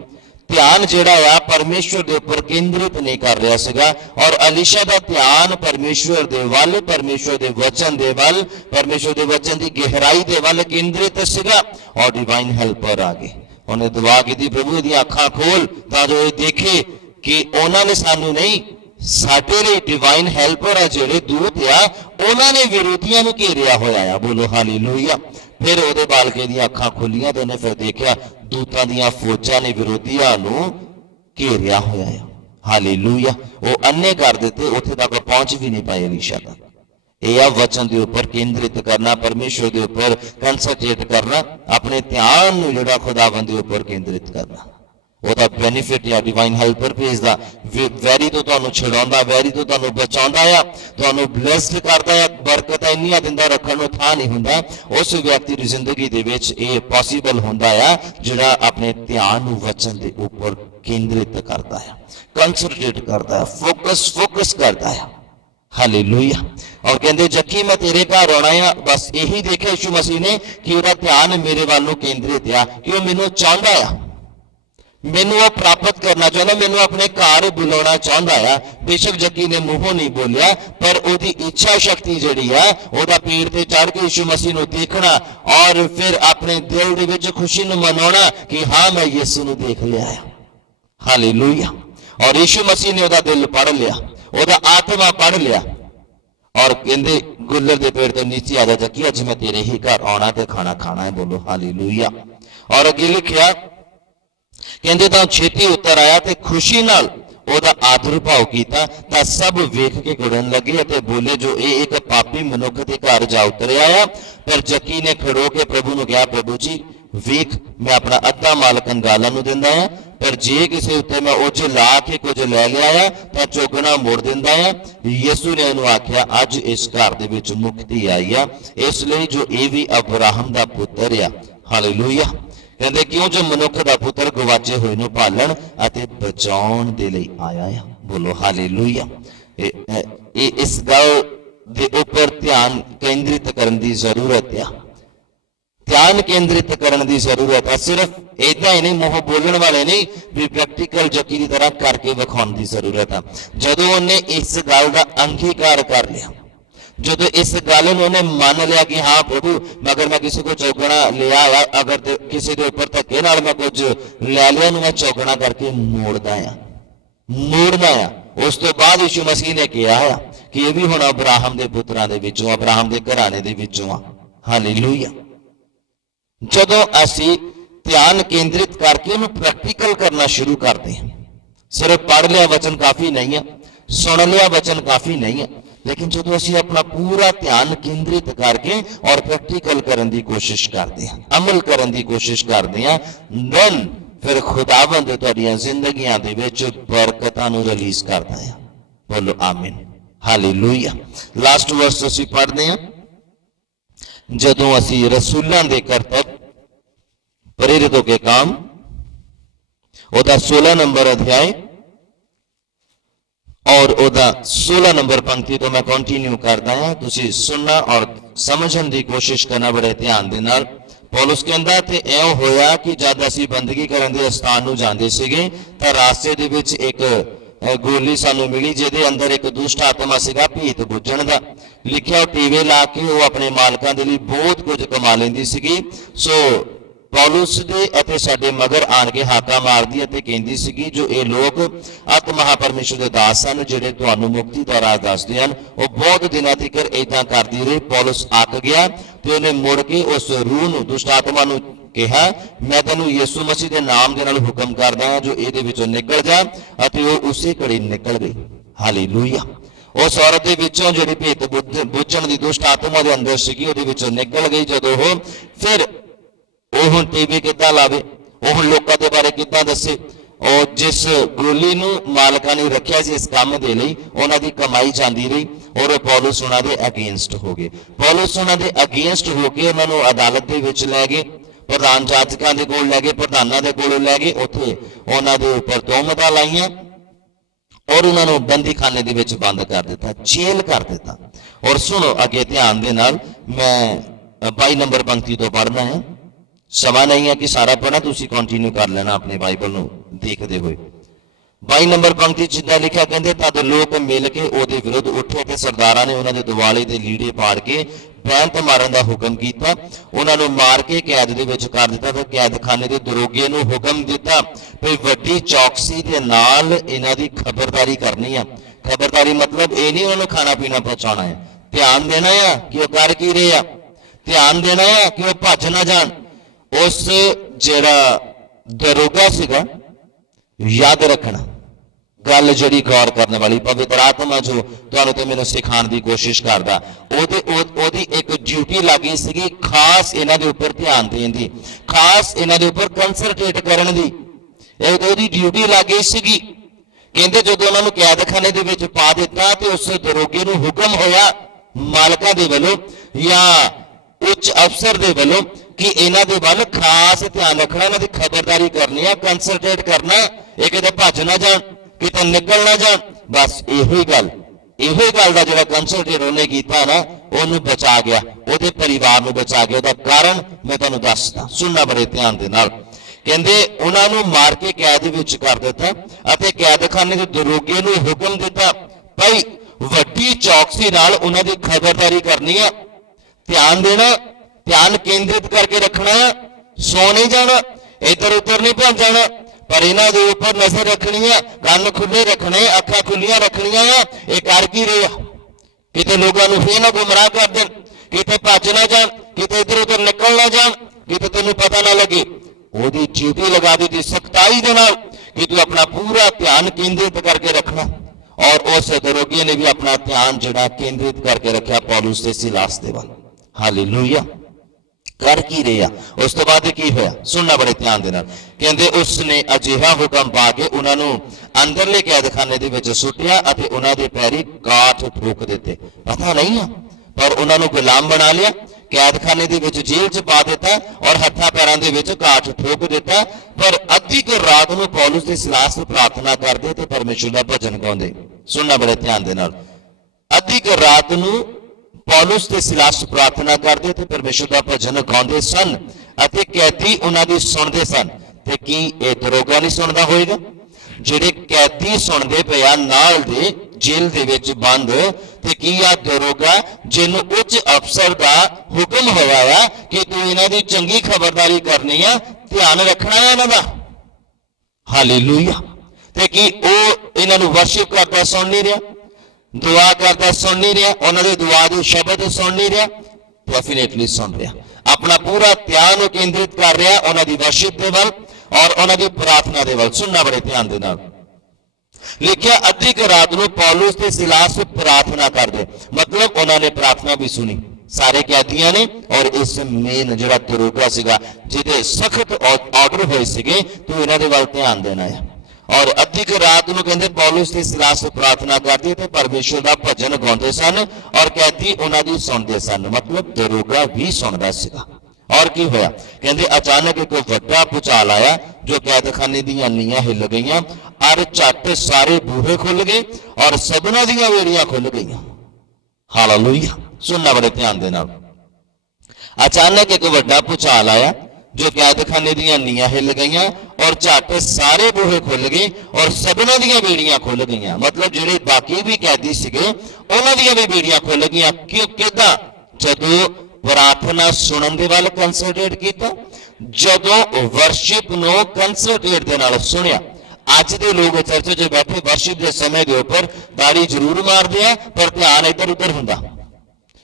ਧਿਆਨ ਜਿਹੜਾ ਆ ਪਰਮੇਸ਼ਵਰ ਦੇ ਉੱਪਰ ਕੇਂਦਰਿਤ ਨਹੀਂ ਕਰ ਰਿਹਾ ਸੀਗਾ। ਔਰ ਅਲੀਸ਼ਾ ਦਾ ਧਿਆਨ ਪਰਮੇਸ਼ਵਰ ਦੇ ਵੱਲ, ਪਰਮੇਸ਼ਵਰ ਦੇ ਵਚਨ ਦੇ ਵੱਲ, ਪਰਮੇਸ਼ਵਰ ਦੇ ਵਚਨ ਦੀ ਗਹਿਰਾਈ ਦੇ ਵੱਲ ਕੇਂਦਰਿਤ ਸੀਗਾ। ਔਰ ਡਿਵਾਈਨ ਹੈਲਪਰ ਆ ਗਏ, ਉਹਨੇ ਦੁਆ ਕੀਤੀ, ਪ੍ਰਭੂ ਦੀਆਂ ਅੱਖਾਂ ਖੋਲ ਤਾਂ ਜੋ ਇਹ ਦੇਖੇ ਕਿ ਉਹਨਾਂ ਨੇ ਸਾਨੂੰ ਨਹੀਂ, ਸਾਡੇ ਲਈ ਡਿਵਾਈਨ ਹੈਲਪਰ ਆ ਜਿਹੜੇ ਦੂਤ ਆ, ਉਹਨਾਂ ਨੇ ਵਿਰੋਧੀਆਂ ਨੂੰ ਘੇਰਿਆ ਹੋਇਆ ਆ। ਬੋਲੋ ਹਾਲੇਲੂਇਆ। ਫਿਰ ਉਹਦੇ ਬਾਲਕੇ ਦੀਆਂ ਅੱਖਾਂ ਖੁੱਲੀਆਂ ਤੇ ਉਹਨੇ ਫਿਰ ਦੇਖਿਆ ਦੂਤਾਂ ਦੀਆਂ ਫੌਜਾਂ ਨੇ ਵਿਰੋਧੀਆਂ ਨੂੰ ਘੇਰਿਆ ਹੋਇਆ ਆ। ਹਾਲੇਲੂਇਆ। ਉਹ ਅੰਨੇ ਕਰ ਦਿੱਤੇ, ਉੱਥੇ ਤੱਕ ਪਹੁੰਚ ਵੀ ਨਹੀਂ ਪਾਏ ਅਲੀਸ਼ਾ ਤੱਕ। ਇਹ ਆ ਵਚਨ ਦੇ ਉੱਪਰ ਕੇਂਦਰਿਤ ਕਰਨਾ, ਪਰਮੇਸ਼ਵਰ ਦੇ ਉੱਪਰ ਕੰਸੰਟਰੇਟ ਕਰਨਾ, ਆਪਣੇ ਧਿਆਨ ਨੂੰ ਜਿਹੜਾ ਖੁਦਾਵੰਦ ਦੇ ਉੱਪਰ ਕੇਂਦਰਿਤ ਕਰਨਾ। ਉਹਦਾ ਬੈਨੀਫਿਟ ਆ ਡਿਵਾਈਨ ਹੈਲਪਰ ਭੇਜਦਾ, ਵੈਰੀ ਤੋਂ ਤੁਹਾਨੂੰ ਛੁਡਾਉਂਦਾ, ਵੈਰੀ ਤੋਂ ਤੁਹਾਨੂੰ ਬਚਾਉਂਦਾ ਆ, ਤੁਹਾਨੂੰ ਬਲੈਸਡ ਕਰਦਾ ਆ। ਬਰਕਤਾਂ ਇੰਨੀਆਂ ਦਿੰਦਾ, ਰੱਖਣ ਨੂੰ ਥਾਂ ਨਹੀਂ ਹੁੰਦਾ। ਉਸ ਵਿਅਕਤੀ ਦੀ ਜ਼ਿੰਦਗੀ ਦੇ ਵਿੱਚ ਇਹ ਪੋਸੀਬਲ ਹੁੰਦਾ ਆ ਜਿਹੜਾ ਆਪਣੇ ਧਿਆਨ ਨੂੰ ਵਚਨ ਦੇ ਉੱਪਰ ਕੇਂਦਰਿਤ ਕਰਦਾ ਆ, ਕੰਸੰਟਰੇਟ ਕਰਦਾ ਆ, ਫੋਕਸ ਕਰਦਾ ਆ। ਹਾਲੇਲੂਇਆ। ਔਰ ਕਹਿੰਦੇ ਜੱਕੀ ਮੈਂ ਤੇਰੇ ਘਰ ਆਉਣਾ ਆ। ਬਸ ਇਹੀ ਦੇਖਿਆ ਯਿਸੂ ਮਸੀਹ ਨੇ ਕਿ ਉਹਦਾ ਧਿਆਨ ਮੇਰੇ ਵੱਲ ਨੂੰ ਕੇਂਦਰਿਤ ਆ, ਕਿ ਉਹ ਮੈਨੂੰ ਚਾਹੁੰਦਾ ਆ, ਮੈਨੂੰ ਉਹ ਪ੍ਰਾਪਤ ਕਰਨਾ ਚਾਹੁੰਦਾ, ਮੈਨੂੰ ਆਪਣੇ ਘਰ ਬੁਲਾਉਣਾ ਚਾਹੁੰਦਾ ਆ। ਬੇਸ਼ੱਕ ਜੱਕੀ ਨੇ ਮੂੰਹੋਂ ਨਹੀਂ ਬੋਲਿਆ, ਪਰ ਉਹਦੀ ਇੱਛਾ ਸ਼ਕਤੀ ਜਿਹੜੀ ਆ, ਉਹਦਾ ਪੀਰ ਤੇ ਚੜ ਕੇ ਯਿਸੂ ਮਸੀਹ ਨੂੰ ਦੇਖਣਾ ਔਰ ਫਿਰ ਆਪਣੇ ਦਿਲ ਦੇ ਵਿੱਚ ਖੁਸ਼ੀ ਨੂੰ ਮਨਾਉਣਾ ਕਿ ਹਾਂ ਮੈਂ ਯਿਸੂ ਨੂੰ ਦੇਖ ਲਿਆ ਆ। ਹਾਲੇਲੂਇਆ। ਔਰ ਯਿਸੂ ਮਸੀਹ ਨੇ ਉਹਦਾ ਦਿਲ ਪੜ੍ਹ ਲਿਆ, ਉਹਦਾ ਆਤਮਾ ਪੜ੍ਹ ਲਿਆ। ਔਰ ਕਹਿੰਦੇ ਗੁੱਲਰ ਦੇ ਪੇੜ ਤੋਂ ਨੀਚੇ ਆ ਜਾ ਜੱਕੀ, ਅੱਜ ਮੈਂ ਤੇਰੇ ਹੀ ਘਰ ਆਉਣਾ ਤੇ ਖਾਣਾ ਖਾਣਾ ਹੈ। ਬੋਲੋ ਹਾਲੇਲੂਇਆ। ਔਰ ਅੱਗੇ ਲਿਖਿਆ ਕਹਿੰਦੇ ਤਾਂ ਛੇਤੀ ਉੱਤਰ ਆਇਆ ਤੇ ਖੁਸ਼ੀ ਨਾਲ ਉਹਦਾ ਆਦਰ ਭਾਵ ਕੀਤਾ ਤਾਂ ਸਭ ਵੇਖ ਕੇ ਗੁੜਨ ਲੱਗੇ ਅਤੇ ਬੋਲੇ ਜੋ ਇਹ ਇੱਕ ਪਾਪੀ ਮਨੁੱਖ ਦੇ ਘਰ ਜਾ ਉਤਰਿਆ ਆ। ਪਰ ਜੱਕੀ ਨੇ ਖੜੋ ਕੇ ਪ੍ਰਭੂ ਨੂੰ ਕਿਹਾ, ਪ੍ਰਭੂ ਜੀ ਵੇਖ ਮੈਂ ਆਪਣਾ ਅੱਧਾ ਮਾਲ ਕੰਗਾਲਾਂ ਨੂੰ ਦਿੰਦਾ ਆ, ਪਰ ਜੇ ਕਿਸੇ ਉੱਤੇ ਮੈਂ ਉਹ ਲਾ ਕੇ ਕੁਝ ਲੈ ਲਿਆ ਆ ਤਾਂ ਚੌਗਣਾ ਮੋੜ ਦਿੰਦਾ ਆ। ਯਿਸੂ ਨੇ ਉਹਨੂੰ ਆਖਿਆ ਅੱਜ ਇਸ ਘਰ ਦੇ ਵਿੱਚ ਮੁਕਤੀ ਆਈ ਆ, ਇਸ ਲਈ ਜੋ ਇਹ ਵੀ ਅਬਰਾਹਮ ਦਾ ਪੁੱਤਰ ਆ। ਹਾਲੇਲੂਇਆ। ਕਹਿੰਦੇ ਕਿਉਂ ਜੋ ਮਨੁੱਖ ਦਾ ਪੁੱਤਰ ਗਵਾਚੇ ਹੋਏ ਨੂੰ ਭਾਲਣ ਅਤੇ ਬਚਾਉਣ ਦੇ ਲਈ ਆਇਆ ਆ। ਬੋਲੋ ਹਾਲੇਲੂਇਆ। ਇਹ ਇਸ ਗੱਲ ਦੇ ਉੱਪਰ ਧਿਆਨ ਕੇਂਦਰਿਤ ਕਰਨ ਦੀ ਜ਼ਰੂਰਤ ਆ, ਧਿਆਨ ਕੇਂਦਰਿਤ ਕਰਨ ਦੀ ਜ਼ਰੂਰਤ ਆ। ਸਿਰਫ ਏਦਾਂ ਹੀ ਨਹੀਂ, ਮੂੰਹ ਬੋਲਣ ਵਾਲੇ ਨਹੀਂ, ਵੀ ਪ੍ਰੈਕਟੀਕਲ ਜੱਕੀ ਦੀ ਤਰ੍ਹਾਂ ਕਰਕੇ ਵਿਖਾਉਣ ਦੀ ਜ਼ਰੂਰਤ ਆ। ਜਦੋਂ ਉਹਨੇ ਇਸ ਗੱਲ ਦਾ ਅੰਗੀਕਾਰ ਕਰ ਲਿਆ, ਜਦੋਂ ਇਸ ਗੱਲ ਨੂੰ ਉਹਨੇ ਮੰਨ ਲਿਆ ਕਿ ਹਾਂ ਪ੍ਰਭੂ ਮਗਰ ਮੈਂ ਕਿਸੇ ਕੋ ਚੌਗਣਾ ਲਿਆ ਆ, ਅਗਰ ਕਿਸੇ ਦੇ ਉੱਪਰ ਧੱਕੇ ਨਾਲ ਮੈਂ ਕੁਝ ਲੈ ਲਿਆ ਨੂੰ ਮੈਂ ਚੌਗਣਾ ਕਰਕੇ ਮੋੜਦਾ ਆ। ਉਸ ਤੋਂ ਬਾਅਦ ਯਿਸੂ ਮਸੀਹ ਨੇ ਕਿਹਾ ਆ ਕਿ ਇਹ ਵੀ ਹੁਣ ਅਬਰਾਹਮ ਦੇ ਪੁੱਤਰਾਂ ਦੇ ਵਿੱਚੋਂ, ਅਬਰਾਹਮ ਦੇ ਘਰਾਣੇ ਦੇ ਵਿੱਚੋਂ ਆ। ਹਾਲੇਲੂਇਆ। ਜਦੋਂ ਅਸੀਂ ਧਿਆਨ ਕੇਂਦਰਿਤ ਕਰਕੇ ਉਹਨੂੰ ਪ੍ਰੈਕਟੀਕਲ ਕਰਨਾ ਸ਼ੁਰੂ ਕਰਦੇ ਹਾਂ, सिर्फ पढ़ लिया वचन काफ़ी नहीं है, सुन लिया वचन काफ़ी नहीं है, लेकिन जो ਅਸੀਂ अपना पूरा ध्यान केंद्रित करके और प्रैक्टिकल करने की कोशिश करते हैं, अमल करने की कोशिश करते हैं, then फिर खुदावंद तुहाडियां जिंदगियां दे विच बरकतां नूं रिलीज करदा है। बोलो आमीन, हालेलुया। लास्ट वर्स ਅਸੀਂ पढ़ते हैं, जदों ਅਸੀਂ रसूलां दे करतब प्रेरितों के काम ਉਹਦਾ 16 नंबर अध्याय और ਉਹਦਾ 16 नंबर पंक्ति तो मैं कंटिन्यू करदा हां, तुसीं सुनना और समझण की कोशिश करना बड़े ध्यान दे नाल। पौलुस कहंदा ते ऐ होया कि जद ਅਸੀਂ बंदगी करन दे स्थान ਨੂੰ ਜਾਂਦੇ ਸੀਗੇ ਤਾਂ ਰਾਸਤੇ ਦੇ ਵਿੱਚ ਇੱਕ ਗੋਲੀ ਸਾਨੂੰ ਮਿਲੀ ਜਿਹਦੇ ਅੰਦਰ ਇੱਕ ਦੁਸ਼ਟ ਆਤਮਾ ਸੀਗਾ ਭੀਤ ਬੁੱਝਣ ਦਾ। ਲਿਖਿਆ ਟੀਵੇ ਲਾ ਕੇ ਉਹ ਆਪਣੇ ਮਾਲਕਾਂ ਦੇ ਲਈ ਬਹੁਤ ਕੁਝ ਕਮਾ ਲੈਂਦੀ ਸੀਗੀ। ਸੋ पौलुस दे अते साडे मगर आण के हाका मारदी अते कहंदी सीगी जो ये लोग अत महापरमेश्वर दे दास हन जिहड़े तुहानूं मुक्ति दा राह दसदे हन, वो बहुत दिनां तक इदां करदी रही। पौलुस आक गया ते उहने मुड़ के उस रूह नूं दुष्ट आत्मा नूं कहा, मैं तैनूं यीशु मसीह दे नाम दे नाल हुक्म करदा हां जो इहदे विचों निकल जा, अते वो उसे घड़ी निकल गई। हालेलुया। उस औरत दे विचों जिहड़ी भेत बुझण दी दुष्ट आत्मा दे अंदर सीगी उहदे विचों निकल गई। जदों वो फिर ਉਹ ਹੁਣ ਟੀਵੀ ਕਿੱਦਾਂ ਲਾਵੇ, ਉਹ ਹੁਣ ਲੋਕਾਂ ਦੇ ਬਾਰੇ ਕਿੱਦਾਂ ਦੱਸੇ। ਉਹ ਜਿਸ ਗੋਲੀ ਨੂੰ ਮਾਲਕਾਂ ਨੇ ਰੱਖਿਆ ਸੀ ਇਸ ਕੰਮ ਦੇ ਲਈ, ਉਹਨਾਂ ਦੀ ਕਮਾਈ ਜਾਂਦੀ ਰਹੀ ਔਰ ਉਹ ਪੌਲੁਸ ਉਹਨਾਂ ਦੇ ਅਗੇਂਸਟ ਹੋ ਗਏ। ਪੌਲੁਸ ਉਹਨਾਂ ਦੇ ਅਗੇਂਸਟ ਹੋ ਕੇ ਉਹਨਾਂ ਨੂੰ ਅਦਾਲਤ ਦੇ ਵਿੱਚ ਲੈ ਗਏ, ਪ੍ਰਧਾਨ ਜਾਜਕਾਂ ਦੇ ਕੋਲ ਲੈ ਗਏ, ਪ੍ਰਧਾਨਾਂ ਦੇ ਕੋਲ ਲੈ ਗਏ। ਉੱਥੇ ਉਹਨਾਂ ਦੇ ਉੱਪਰ ਤੋਹਮਤਾਂ ਲਾਈਆਂ और उन्होंने बंदी खाने दे विच बंद कर दिता, जेल कर दिता। और सुनो अगे ध्यान दे नाल, मैं 22 नंबर पंक्ति तो पढ़ना है, समा नहीं है कि सारा पढ़ना, तुसी कंटिन्यू कर लेना अपने बाइबल नूं देखते हुए। 22 नंबर पंक्ति जिद्दां लिखिया, कहंदे तद लोग मिल के ओहदे विरुद्ध उठे ते सरदारां ने उन्हां दे दुआले दे लीड़े पाड़ के बैंत मारन दा हुक्म कीता, उन्हां नूं मार के कैद दे विच कर दिता ते कैदखाने दे दरोगे नूं हुक्म दिता भई वड्डी चौकसी दे नाल इन्हां दी खबरदारी करनी है। खबरदारी मतलब ये नहीं उन्होंने खाना पीना पहुंचाना है, ध्यान देना है कि वह कर की रहे, ध्यान देना है कि वह भज ना जान। उस जिहड़ा दरोगा सीगा, याद रखना गल जिहड़ी गौर करने वाली, पवित्र आत्मा जो तुहानूं ते मैनूं सिखाउण दी कोशिश करदा, ओदी एक ड्यूटी लगी सीगी खास इन्हां दे उपर ध्यान देण दी, खास इन्हां दे उपर कंसंट्रेट करन दी, ओदी ड्यूटी लगी सीगी। कहते जो उन्होंने कैदखाने दे विच पा दिता तो उस दरोगे नूं हुक्म होया मालकां दे वल्लों या उच्च अफसर दे वल्लों कि इन्हां दे वल खास ध्यान रखना, इन्हां दी खबरदारी करनी है, कंसंट्रेट करना, ये किते भज ना जाण, किते निकल ना जाण। बस इहो गल दा जिहड़ा कंसंट्रेट उन्हें कीता ना, उहनूं बचा गया, उहदे परिवार नूं बचा गया। उहदा कारण मैं तुहानूं दसदा, सुनना बड़े ध्यान दे नाल। कहते उन्होंने मार के कैद विच कर दिता अते कैदखाने के दरोगे नूं हुक्म दिता भाई वड्डी चौकसी नाल उन्हां दी खबरदारी करनी है, ध्यान देना, ध्यान केंद्रित करके रखना, सो नहीं जाना, इधर उधर नहीं पहुंच जाना, पर इन्हां दे उपर नजर रखनी है, कान खुले रखने, अखां खुलियां रखनियां। ये कर की रहे किते लोगों नूं फिर ना गुमराह कर देण, किते भज ना जाण, किते इधर उधर निकल ना जाण, किते तैनूं पता ना लगे। ओदी ड्यूटी लगा दी थी सख्ताई दे नाल कि तू अपना पूरा ध्यान केंद्रित करके रखना। और उस दरोगी ने भी अपना ध्यान जिहड़ा केंद्रित करके रखा पौलुस ते सीलास दे वल। हालेलुया। कर की रहा, उस तो बाद की होया, सुनना बड़े ध्यान दे नाल। कहंदे उसने अजिहा हुक्म पा के उन्हां नूं अंदरले कैदखाने दे विच सुट्टिया अते उन्हां दे पैरी काठ ठोक दिते। पता नहीं है पर उन्हां नूं गुलाम बना लिया, कैदखाने दे विच जेल च पा दिता और हत्थां पैरां दे विच काठ ठोक दिता। पर अद्धी क रात नूं पौलुस ते सीलास प्रार्थना करदे ते परमेश्वर दा भजन गाउंदे। सुनना बड़े ध्यान दे नाल। अद्धी क रात नूं पौलुस ते सीलास प्रार्थना करदे ते परमेश्वर दा भजन गाउंदे सन अते कैदी उन्हां दी सुणदे सन। ते की इह दरोगा नहीं सुणदा होएगा? ਜਿਹੜੇ कैदी सुनते पे नाल दे जेल दे विच बंद, ते की आ दरोगा जिन्नू उच्च अफसर का हुक्म होया है कि तू इन्हां दी चंगी खबरदारी करनी है, ध्यान रखना है इन्हां दा। हालेलुया। ते की ओ इन्हां नू वर्शिप करदा सुन नहीं रहा, दुआ करदा सुन नहीं रहा, उन्हां दे दुआ दे शब्द सुन नहीं रहा? डेफिनेटली सुन रहा, अपना पूरा ध्यान केंद्रित कर रहा उन्हां दी वर्शिप दे वल और उन्हां दी प्रार्थना दे वल। सुनना बड़े ध्यान दे नाल। लिखिया अद्धी क रात ਨੂੰ पौलुस ਤੇ सिलास प्रार्थना करदे, मतलब उन्होंने प्रार्थना भी सुनी। सारे कैदियां ने और इस मेन ਜਿਹੜਾ दरोगा ਸੀਗਾ ਜਿਹਦੇ सख्त ऑर्डर ਹੋਏ ਸੀਗੇ ਤੂੰ ਇਹਨਾਂ ਦੇ ਵੱਲ ਧਿਆਨ ਦੇਣਾ ਹੈ। और अद्धी क रात ਨੂੰ ਕਹਿੰਦੇ पौलुस ਤੇ सिलास प्रार्थना ਕਰਦੇ ਤੇ परमेश्वर ਦਾ ਭਜਨ ਗਾਉਂਦੇ ਸਨ और कैदी ਉਹਨਾਂ ਦੀ ਸੁਣਦੇ ਸਨ, मतलब दरोगा भी ਸੁਣਦਾ ਸੀਗਾ। और की होया कहते अचानक एक वड्डा भूचाल आया जो कैदखाने दीयां नीयां हिल गईयां और झट सारे बूहे खुल गए और सबना दीयां वेड़ियां खुल गईयां। हालेलुया, सुनना बड़े ध्यान दे नाल। अचानक एक वड्डा भूचाल आया जो कैदखाने दीयां नीयां हिल गईयां और झट सारे बूहे खुल गए और सबना दीयां बेड़ियां खुल गईयां, मतलब जिहड़े बाकी भी कैदी सीगे उन्हां दीयां भी बेड़ियां खुल गईयां। क्यों किदां? जदों प्रार्थना सुनन दे वाल कंसंट्रेट किया, जदों वर्शिप नो कंसंट्रेट दे नाल सुनिया। अज दे लोग चर्च च बैठे वर्शिप के समय के उपर ताड़ी जरूर मारते हैं पर ध्यान इधर उधर हुंदा,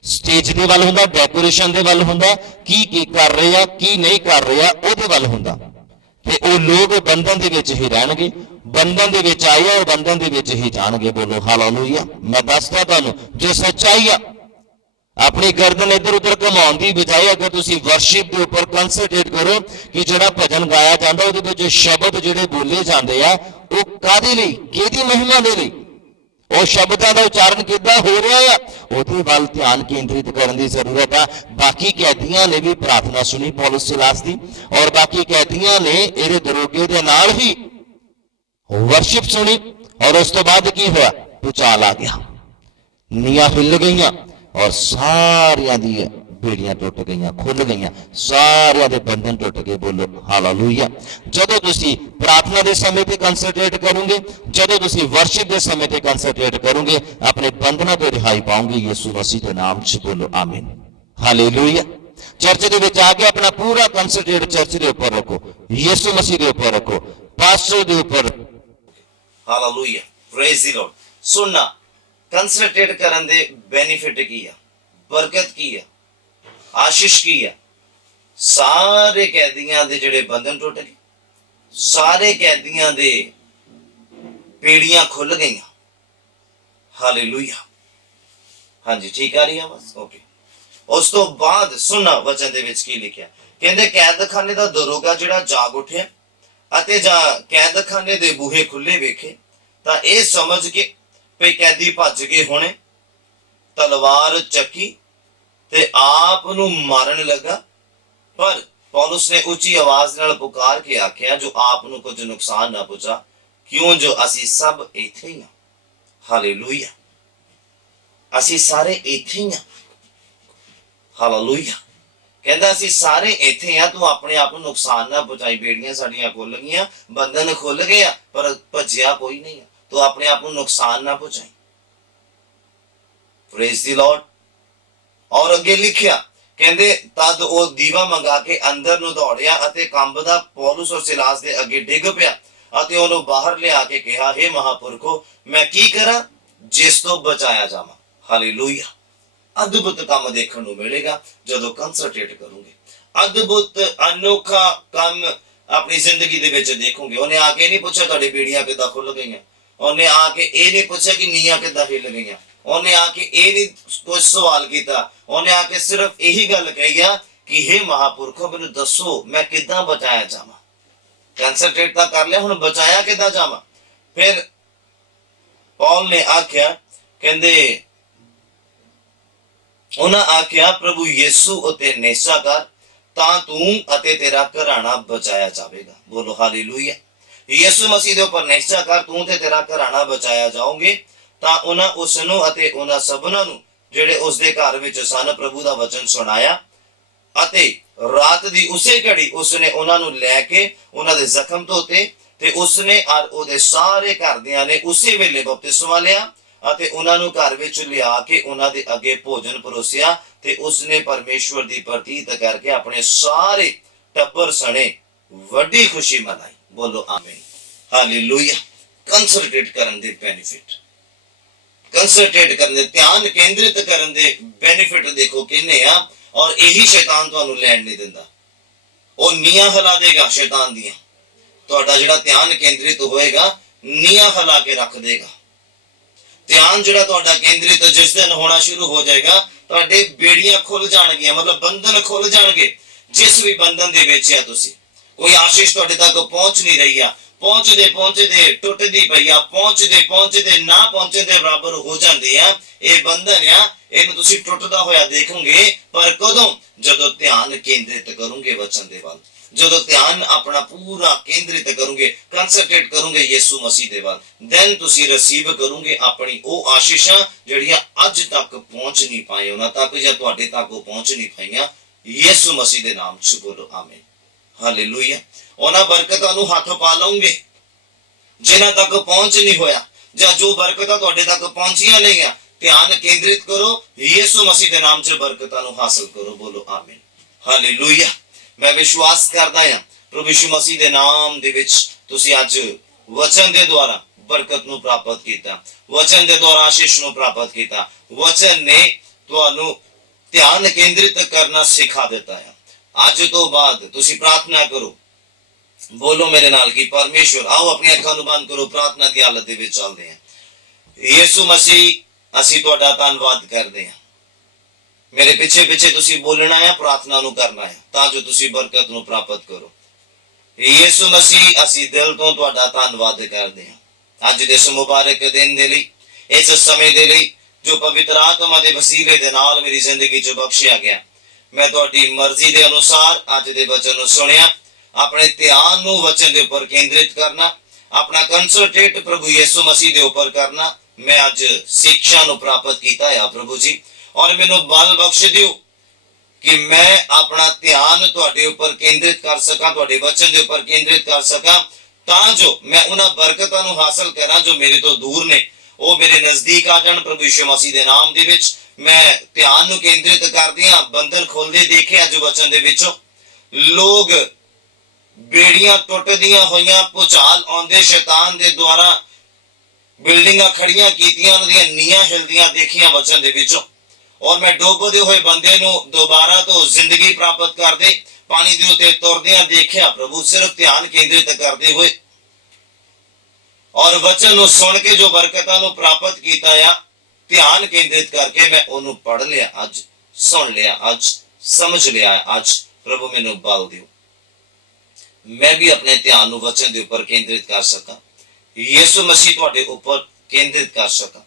स्टेज के वाल हुंदा, डेकोरेशन के वाल हुंदा, की कर रहे हैं की नहीं कर रहे हैं उहदे वाल हुंदा। ते ओ लोग बंधन दे विच ही रहणगे, बंधन दे विच आए और बंधन दे विच ही जाणगे। बोलो हालेलुया। मैं दसदा तुहानूं जो सच्चाई आ अपनी गर्दन इधर उधर घुमाउण दी बजाय अगर तुसी वर्शिप के उपर कंसंट्रेट करो कि जिहड़ा भजन गाया जाता उहदे विच शब्द जिहड़े बोले जाते हैं वो काहदे लई, किहदी महिमा दे लई, ਉਹ ਸ਼ਬਦਾਂ ਦਾ ਉਚਾਰਨ ਕਿੱਦਾਂ ਹੋ ਰਿਹਾ ਆ ਉਹਦੇ ਵੱਲ ਧਿਆਨ ਕੇਂਦਰਿਤ ਕਰਨ ਦੀ ਜ਼ਰੂਰਤ ਆ। ਬਾਕੀ ਕੈਦੀਆਂ ਨੇ ਵੀ ਪ੍ਰਾਰਥਨਾ ਸੁਣੀ ਪੌਲੁਸ ਸਿਲਾਸ ਦੀ ਔਰ ਬਾਕੀ ਕੈਦੀਆਂ ਨੇ ਇਹਦੇ ਦਰੋਗੇ ਦੇ ਨਾਲ ਹੀ ਵਰਸ਼ਿਪ ਸੁਣੀ ਔਰ ਉਸ ਤੋਂ ਬਾਅਦ ਕੀ ਹੋਇਆ? ਭੂਚਾਲ ਆ ਗਿਆ, ਨੀਆਂ ਹਿੱਲ ਗਈਆਂ और सारियां दी बेड़ियां टुट गईयां, खुल गईयां, सारियां दे बंधन टुट गए। बोलो हालेलुया। जदों तुसी प्रार्थना के समय पे कंसंट्रेट करोगे, जदों तुसी वर्शिप के समय पे कंसंट्रेट करोगे अपने बंधनों तो रिहाई पाओगे यीशु मसीह के नाम च। बोलो आमीन हालेलुया। चर्च के विच आके अपना पूरा कंसंट्रेट चर्च के ऊपर रखो, यीशु मसीह के ऊपर रखो, पास्टर के ऊपर। Hallelujah, praise the Lord. सुनना कंसंट्रेट करन दे बेनिफिट की है, बरकत की है, आशीष की है। सारे कैदियां दे जिहड़े बंधन टुट गए, सारे कैदियां दे पेड़ियां खुल गईयां। हालेलुया। हाँ जी, ठीक आ रही है बस ओके। उस तो बाद सुनना वचन दे विच की लिखिया, कहंदे कैदखाने दा दरोगा जिहड़ा जाग उठिया अते जा कैदखाने दे बूहे खुले वेखे तां इह समझ के पे कैदी भज गए होने, तलवार चकी ते आप नूं मारन लगा। पर पौलुस ने उच्ची आवाज नाल पुकार के आख्या जो आप नूं कुछ नुकसान ना पहुंचा, क्यों जो असी सब इत्थे ही हां। हालेलुया, असी सारे इत्थे ही हां। हालेलुया। कहंदा असी सारे इत्थे हां, तू अपने आप नूं नुकसान ना पहुंचाई। बेड़ियां साडियां खुल गईयां, बंधन खुल गए पर भज्जिया कोई नहीं है, तो अपने आप को नुकसान ना पहुंचाई। Praise the Lord. और अगे लिखिया कहंदे तद ओ दीवा मंगा के अंदर नु दौड़िया अते कंबदा पौलुस और सिलास दे अगे डिग पिया अते ओनु बाहर लिया के कहा, हे महापुरखो मैं की करा जिस तो बचाया जावां। हालेलुया। अद्भुत काम देखने को मिलेगा जदों कंसंट्रेट करोगे। अद्भुत अनोखा काम अपनी जिंदगी दे विच देखोगे। उन्हें आके नहीं पूछा तुहाडी बेड़ियां किदां खुल गईयां, उन्हें आके ये नहीं पूछा कि नीयां किदां हिल गईयां, उन्हें आके ये नहीं कोई सवाल किया, उन्हें आके सिर्फ यही गल कही कि हे महापुरखो मैनूं दसो मैं किदां बचाया जावां। कंसंट्रेट तां कर लिया, हुण बचाया किदां जावां। फिर पौल ने आख्या, कहंदे उन्हां आख्या प्रभु यीशु उते निशा कर तां तूं अते तेरा घराना बचाया जावेगा। बोलो हालेलुया। यीशु मसीह दे उपर निश्चा कर, तू ते तेरा घराना बचाया जाओगे। तां उन्हां उसनूं अते उन्हां सबना नूं जिहड़े उसदे घर विच सन प्रभु दा वचन सुनाया अते रात दी उसे घड़ी उसने उन्हां नूं लैके उन्हां दे जख्म धोते ते उसने और उहदे सारे घरदियां ने उसे वेले बपतिस्मा लिया अते उन्हां नूं घर विच लिया के उन्हां दे अगे भोजन परोसिया ते उसने परमेश्वर दी प्रतीत करके अपने सारे टब्बर सने वड्डी खुशी मनाई। बोलो आमीन हालेलुया। कंसंट्रेट करन दे बेनिफिट, कंसंट्रेट करन दे ध्यान केंद्रित करन दे बेनिफिट देखो किन्ने आ। और यही शैतान तुहानू लैण नहीं दिंदा, वो नीआं हिला देगा शैतान दियां। तुहाडा जिहड़ा ध्यान केंद्रित होएगा ਨੀਹਾਂ ਹਿਲਾ ਕੇ ਰੱਖ ਦੇਗਾ। ਧਿਆਨ ਜਿਹੜਾ ਤੁਹਾਡਾ ਕੇਂਦਰਿਤ ਜਿਸ ਦਿਨ ਹੋਣਾ ਸ਼ੁਰੂ ਹੋ ਜਾਏਗਾ, ਤੁਹਾਡੇ ਬੇੜੀਆਂ ਖੁੱਲ ਜਾਣਗੀਆਂ, ਮਤਲਬ ਬੰਧਨ ਖੁੱਲ ਜਾਣਗੇ। ਜਿਸ ਵੀ ਬੰਧਨ ਦੇ ਵਿੱਚ ਆ ਤੁਸੀਂ, ਕੋਈ ਆਸ਼ੀਸ਼ ਤੁਹਾਡੇ ਤੱਕ ਪਹੁੰਚ ਨਹੀਂ ਰਹੀ ਆ, ਪਹੁੰਚਦੇ ਪਹੁੰਚਦੇ ਟੁੱਟਦੀ ਪਈ ਆ, ਪਹੁੰਚਦੇ ਪਹੁੰਚਦੇ ਨਾ ਪਹੁੰਚਣ ਦੇ ਬਰਾਬਰ ਹੋ ਜਾਂਦੇ ਆ। ਇਹ ਬੰਧਨ ਆ, ਇਹਨੂੰ ਤੁਸੀਂ ਟੁੱਟਦਾ ਹੋਇਆ ਦੇਖੋਗੇ। ਪਰ ਕਦੋਂ? ਜਦੋਂ ਧਿਆਨ ਕੇਂਦਰਿਤ ਕਰੋਗੇ ਵਚਨ ਦੇ ਵੱਲ, ਜਦੋਂ ਧਿਆਨ ਆਪਣਾ ਪੂਰਾ ਕੇਂਦਰਿਤ ਕਰੋਗੇ, ਕੰਸੈਂਟਰੇਟ ਕਰੋਗੇ ਯਿਸੂ ਮਸੀਹ ਦੇ ਵੱਲ, ਦੈਨ ਤੁਸੀਂ ਰਿਸੀਵ ਕਰੋਗੇ ਆਪਣੀ ਉਹ ਆਸ਼ੀਸ਼ਾਂ ਜਿਹੜੀਆਂ ਅੱਜ ਤੱਕ ਪਹੁੰਚ ਨਹੀਂ ਪਾਏ ਉਹਨਾਂ ਤੱਕ, ਜਾਂ ਤੁਹਾਡੇ ਤੱਕ ਉਹ ਪਹੁੰਚ ਨਹੀਂ ਪਾਈਆਂ। ਯਿਸੂ ਮਸੀਹ ਦੇ ਨਾਮ 'ਚ ਬੋਲੋ ਆਮੀਨ, ਹਾਲੇਲੂਇਆ। ਉਹਨਾਂ ਬਰਕਤਾਂ ਨੂੰ ਹੱਥ ਪਾ ਲਓਗੇ ਜਿਨ੍ਹਾਂ ਤੱਕ ਪਹੁੰਚ ਨਹੀਂ ਹੋਇਆ, ਜਾਂ ਜੋ ਬਰਕਤਾਂ ਤੁਹਾਡੇ ਤੱਕ ਪਹੁੰਚੀਆਂ ਨਹੀਂ ਆ। ਧਿਆਨ ਕੇਂਦਰਿਤ ਕਰੋ, ਯਿਸੂ ਮਸੀਹ ਦੇ ਨਾਮ 'ਚ ਬਰਕਤਾਂ ਨੂੰ ਹਾਸਲ ਕਰੋ। ਬੋਲੋ ਆਮੀਨ, ਹਾਲੇਲੂਇਆ। ਮੈਂ ਵਿਸ਼ਵਾਸ ਕਰਦਾ ਹਾਂ ਪ੍ਰਭੂ ਯਿਸੂ ਮਸੀਹ ਦੇ ਨਾਮ ਦੇ ਵਿੱਚ ਤੁਸੀਂ ਅੱਜ ਵਚਨ ਦੇ ਦੁਆਰਾ ਬਰਕਤ ਨੂੰ ਪ੍ਰਾਪਤ ਕੀਤਾ, ਵਚਨ ਦੇ ਦੁਆਰਾ ਆਸ਼ੀਸ਼ ਨੂੰ ਪ੍ਰਾਪਤ ਕੀਤਾ। ਵਚਨ ਨੇ ਤੁਹਾਨੂੰ ਧਿਆਨ ਕੇਂਦਰਿਤ ਕਰਨਾ ਸਿਖਾ ਦਿੱਤਾ ਹੈ। ਅੱਜ ਤੋਂ ਬਾਅਦ ਤੁਸੀਂ ਪ੍ਰਾਰਥਨਾ ਕਰੋ, ਬੋਲੋ ਮੇਰੇ ਨਾਲ ਕਿ ਪਰਮੇਸ਼ਵਰ, ਆਓ ਆਪਣੀ ਅੱਖਾਂ ਨੂੰ ਬੰਦ ਕਰੋ, ਪ੍ਰਾਰਥਨਾ ਦੀ ਹਾਲਤ ਦੇ ਵਿੱਚ ਚੱਲਦੇ ਹਾਂ। ਯਿਸੂ ਮਸੀਹ ਅਸੀਂ ਤੁਹਾਡਾ ਧੰਨਵਾਦ ਕਰਦੇ ਹਾਂ। ਮੇਰੇ ਪਿੱਛੇ ਪਿੱਛੇ ਤੁਸੀਂ ਬੋਲਣਾ ਹੈ, ਪ੍ਰਾਰਥਨਾ ਨੂੰ ਕਰਨਾ ਹੈ ਤਾਂ ਜੋ ਤੁਸੀਂ ਬਰਕਤ ਨੂੰ ਪ੍ਰਾਪਤ ਕਰੋ। ਯਿਸੂ ਮਸੀਹ ਅਸੀਂ ਦਿਲ ਤੋਂ ਤੁਹਾਡਾ ਧੰਨਵਾਦ ਕਰਦੇ ਹਾਂ ਅੱਜ ਦੇ ਇਸ ਮੁਬਾਰਕ ਦਿਨ ਦੇ ਲਈ, ਇਸ ਸਮੇਂ ਦੇ ਲਈ ਜੋ ਪਵਿੱਤਰ ਆਤਮਾ ਦੇ ਵਸੀਲੇ ਦੇ ਨਾਲ ਮੇਰੀ ਜ਼ਿੰਦਗੀ 'ਚ ਬਖਸ਼ਿਆ ਗਿਆ। ਮੈਂ ਤੁਹਾਡੀ ਮਰਜ਼ੀ ਦੇ ਅਨੁਸਾਰ ਅੱਜ ਦੇ ਵਚਨ ਨੂੰ ਸੁਣਿਆ, ਆਪਣੇ ਧਿਆਨ ਨੂੰ ਵਚਨ ਦੇ ਉੱਪਰ ਕੇਂਦਰਿਤ ਕਰਨਾ, ਆਪਣਾ ਕੰਸੰਟਰੇਟ ਪ੍ਰਭੂ ਯਿਸੂ ਮਸੀਹ ਦੇ ਉੱਪਰ ਕਰਨਾ। ਮੈਂ ਅੱਜ ਸਿੱਖਿਆ ਨੂੰ ਪ੍ਰਾਪਤ ਕੀਤਾ ਹੈ ਪ੍ਰਭੂ ਜੀ, ਔਰ ਮੈਨੂੰ ਬਲ ਬਖਸ਼ ਦਿਓ ਕਿ ਮੈਂ ਆਪਣਾ ਧਿਆਨ ਤੁਹਾਡੇ ਉੱਪਰ ਕੇਂਦਰਿਤ ਕਰ ਸਕਾਂ, ਤੁਹਾਡੇ ਵਚਨ ਦੇ ਉੱਪਰ ਕੇਂਦਰਿਤ ਕਰ ਸਕਾਂ, ਤਾਂ ਜੋ ਮੈਂ ਉਹਨਾਂ ਬਰਕਤਾਂ ਨੂੰ ਹਾਸਲ ਕਰਾਂ ਜੋ ਮੇਰੇ ਤੋਂ ਦੂਰ ਨੇ, ਉਹ ਮੇਰੇ ਨਜ਼ਦੀਕ ਆ ਜਾਣ ਪ੍ਰਭੂ ਯਿਸੂ ਮਸੀਹ ਦੇ ਨਾਮ ਦੇ ਵਿੱਚ। ਮੈਂ ਧਿਆਨ ਨੂੰ ਕੇਂਦਰਿਤ ਕਰਦਿਆਂ ਬੰਧਨ ਖੁੱਲਦੇ ਦੇਖੇ ਅੱਜ ਵਚਨ ਦੇ ਵਿੱਚੋਂ। ਲੋਕ ਬੇੜੀਆਂ ਟੁੱਟਦੀਆਂ ਹੋਈਆਂ, ਭੁਚਾਲ ਆਉਂਦੇ ਸ਼ੈਤਾਨ ਦੇ ਦੁਆਰਾ ਬਿਲਡਿੰਗਾਂ ਖੜੀਆਂ ਕੀਤੀਆਂ, ਉਹਨਾਂ ਦੀਆਂ ਨੀਹਾਂ ਹਿਲਦੀਆਂ ਦੇਖੀਆਂ ਵਚਨ ਦੇ ਵਿੱਚੋਂ। ਔਰ ਮੈਂ ਡੋਬਦੇ ਹੋਏ ਬੰਦੇ ਨੂੰ ਦੁਬਾਰਾ ਤੋਂ ਜ਼ਿੰਦਗੀ ਪ੍ਰਾਪਤ ਕਰਦੇ ਪਾਣੀ ਦੇ ਉੱਤੇ ਤੁਰਦਿਆਂ ਦੇਖਿਆ ਪ੍ਰਭੂ, ਸਿਰਫ ਧਿਆਨ ਕੇਂਦਰਿਤ ਕਰਦੇ ਹੋਏ। ਔਰ ਵਚਨ ਨੂੰ ਸੁਣ ਕੇ ਜੋ ਬਰਕਤਾਂ ਨੂੰ ਪ੍ਰਾਪਤ ਕੀਤਾ ਆ, ਧਿਆਨ ਕੇਂਦਰਿਤ ਕਰਕੇ ਮੈਂ ਉਹਨੂੰ ਪੜ੍ਹ ਲਿਆ, ਅੱਜ ਸੁਣ ਲਿਆ, ਅੱਜ ਸਮਝ ਲਿਆ। ਅੱਜ ਪ੍ਰਭੂ ਮੈਨੂੰ ਬਲ ਦਿਓ, ਮੈਂ ਵੀ ਆਪਣੇ ਧਿਆਨ ਨੂੰ ਵਚਨ ਦੇ ਉੱਪਰ ਕੇਂਦਰਿਤ ਕਰ ਸਕਾਂ, ਯਿਸੂ ਮਸੀਹ ਤੁਹਾਡੇ ਉੱਪਰ ਕੇਂਦਰਿਤ ਕਰ ਸਕਾਂ,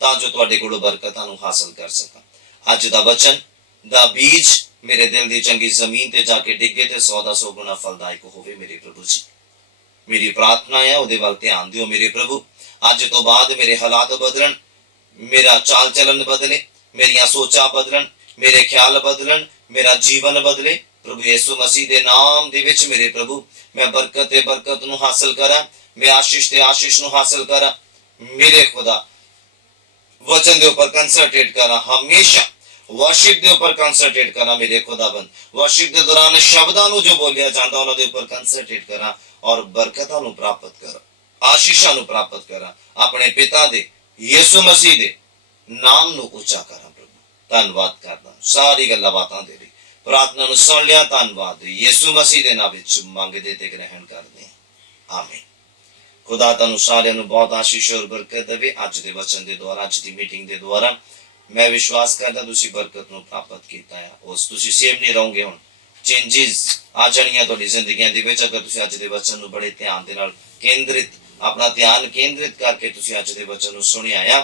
ਤਾਂ ਜੋ ਤੁਹਾਡੇ ਕੋਲੋਂ ਬਰਕਤਾਂ ਨੂੰ ਹਾਸਲ ਕਰ ਸਕਾਂ। ਅੱਜ ਦਾ ਵਚਨ ਦਾ ਬੀਜ ਮੇਰੇ ਦਿਲ ਦੀ ਚੰਗੀ ਜ਼ਮੀਨ ਤੇ ਜਾ ਕੇ ਡਿੱਗੇ ਤੇ 100 ਦਾ 100 ਗੁਣਾ ਫਲਦਾਇਕ ਹੋਵੇ ਮੇਰੇ ਪ੍ਰਭੂ ਜੀ। ਮੇਰੀ ਪ੍ਰਾਰਥਨਾ ਹੈ ਉਹਦੇ ਵੱਲ ਧਿਆਨ ਦਿਓ ਮੇਰੇ ਪ੍ਰਭੂ। ਅੱਜ ਤੋਂ ਬਾਅਦ ਮੇਰੇ ਹਾਲਾਤ ਬਦਲਣ, ਮੇਰਾ ਚਾਲ ਚਲਨ ਬਦਲੇ, ਮੇਰੀਆਂ ਸੋਚਾਂ ਬਦਲਣ, ਮੇਰੇ ਖਿਆਲ ਬਦਲਣ, ਮੇਰਾ ਜੀਵਨ ਬਦਲੇ ਪ੍ਰਭੂ ਯਿਸੂ ਮਸੀਹ ਦੇ ਨਾਮ ਦੇ ਵਿੱਚ। ਮੇਰੇ ਪ੍ਰਭੂ ਮੈਂ ਬਰਕਤ ਤੇ ਬਰਕਤ ਨੂੰ ਹਾਸਲ ਕਰਾਂ, ਮੈਂ ਆਸ਼ੀਸ਼ ਤੇ ਆਸ਼ੀਸ਼ ਨੂੰ ਹਾਸਲ ਕਰਾਂ। ਮੇਰੇ ਖੁਦਾ वचन के ऊपर कंसंट्रेट करा, हमेशा वर्शिप के ऊपर कंसंट्रेट करा मेरे खुदाबंद। वर्शिप के दौरान शब्दां नूं जो बोलिया जांदा उन्हां दे ऊपर कंसंट्रेट करा और बरकतां नूं प्राप्त करा, आशीषां नूं प्राप्त करा, अपने पिता दे यीशु मसीह दे नाम नूं ऊंचा करा। प्रभु धन्नवाद करदा सारी गल्लां बातां दे लई, प्रार्थना नूं सुण लिया, धन्नवाद यीशु मसीह दे नाम विच मंगदे ते ग्रहण करदे हां, आमीन। खुदा तुहानू सारिਆਂ ਨੂੰ बहुत आशीष और बरकत देवे। ਅੱਜ ਦੇ ਵਚਨ ਦੇ ਦੁਆਰਾ, ਅੱਜ ਦੀ ਮੀਟਿੰਗ ਦੇ ਦੁਆਰਾ मैं विश्वास करदा ਤੁਸੀਂ ਬਰਕਤ ਨੂੰ ਪ੍ਰਾਪਤ ਕੀਤਾ ਹੈ। ਉਸ ਤੁਸੀਂ ਸੇਮ ਨਹੀਂ ਰਹੋਗੇ, ਹੁਣ ਚੇਂजेस ਆ ਜਾਣੀਆਂ ਤੁਹਾਡੀ ਜ਼ਿੰਦਗੀਆਂ ਦੇ ਵਿੱਚ ਅਗਰ ਤੁਸੀਂ ਅੱਜ ਦੇ ਵਚਨ ਨੂੰ ਬੜੇ ਧਿਆਨ ਦੇ ਨਾਲ ਕੇਂਦਰਿਤ, ਆਪਣਾ ਧਿਆਨ ਕੇਂਦਰਿਤ ਕਰਕੇ ਤੁਸੀਂ ਅੱਜ ਦੇ ਵਚਨ ਨੂੰ ਸੁਣਿਆ ਆ।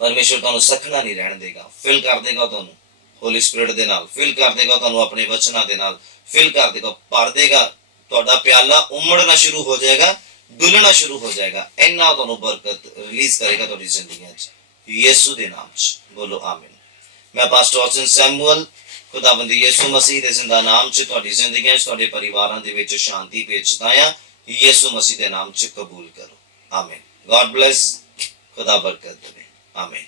ਪਰਮੇਸ਼ਰ ਤੁਹਾਨੂੰ ਸਖਣਾ ਨਹੀਂ ਰਹਿਣ ਦੇਗਾ, ਫਿਲ ਕਰ ਦੇਗਾ ਤੁਹਾਨੂੰ ਹੋਲੀ ਸਪਿਰਿਟ ਦੇ ਨਾਲ, ਫਿਲ ਕਰ ਦੇਗਾ ਤੁਹਾਨੂੰ ਆਪਣੇ ਵਚਨਾਂ ਦੇ ਨਾਲ, ਫਿਲ ਕਰ ਦੇਗਾ, ਭਰ ਦੇਗਾ। ਤੁਹਾਡਾ ਪਿਆਲਾ ਉਮੜਨਾ ਸ਼ੁਰੂ ਹੋ ਜਾਏਗਾ, डुलना शुरू हो जाएगा। इन्ना ਤੁਹਾਨੂੰ बरकत रिलीज करेगा ਤੁਹਾਡੀ ਜ਼ਿੰਦਗੀਆਂ 'ਚ ਯਿਸੂ ਦੇ ਨਾਮ 'ਚ। ਬੋਲੋ ਆਮੀਨ। मैं पास्टर ऑर्सन सैमुअल खुदाबंद यीशु मसीह ਦੇ ਜ਼ਿੰਦਾ ਨਾਮ 'ਚ ਤੁਹਾਡੀ ਜ਼ਿੰਦਗੀਆਂ 'ਚ, ਤੁਹਾਡੇ ਪਰਿਵਾਰਾਂ ਦੇ ਵਿੱਚ ਸ਼ਾਂਤੀ ਭੇਜਦਾ ਹਾਂ। ਯਿਸੂ ਮਸੀਹ ਦੇ ਨਾਮ 'ਚ ਕਬੂਲ ਕਰੋ। ਆਮੀਨ। God bless. खुदा बरकत दे। आमीन।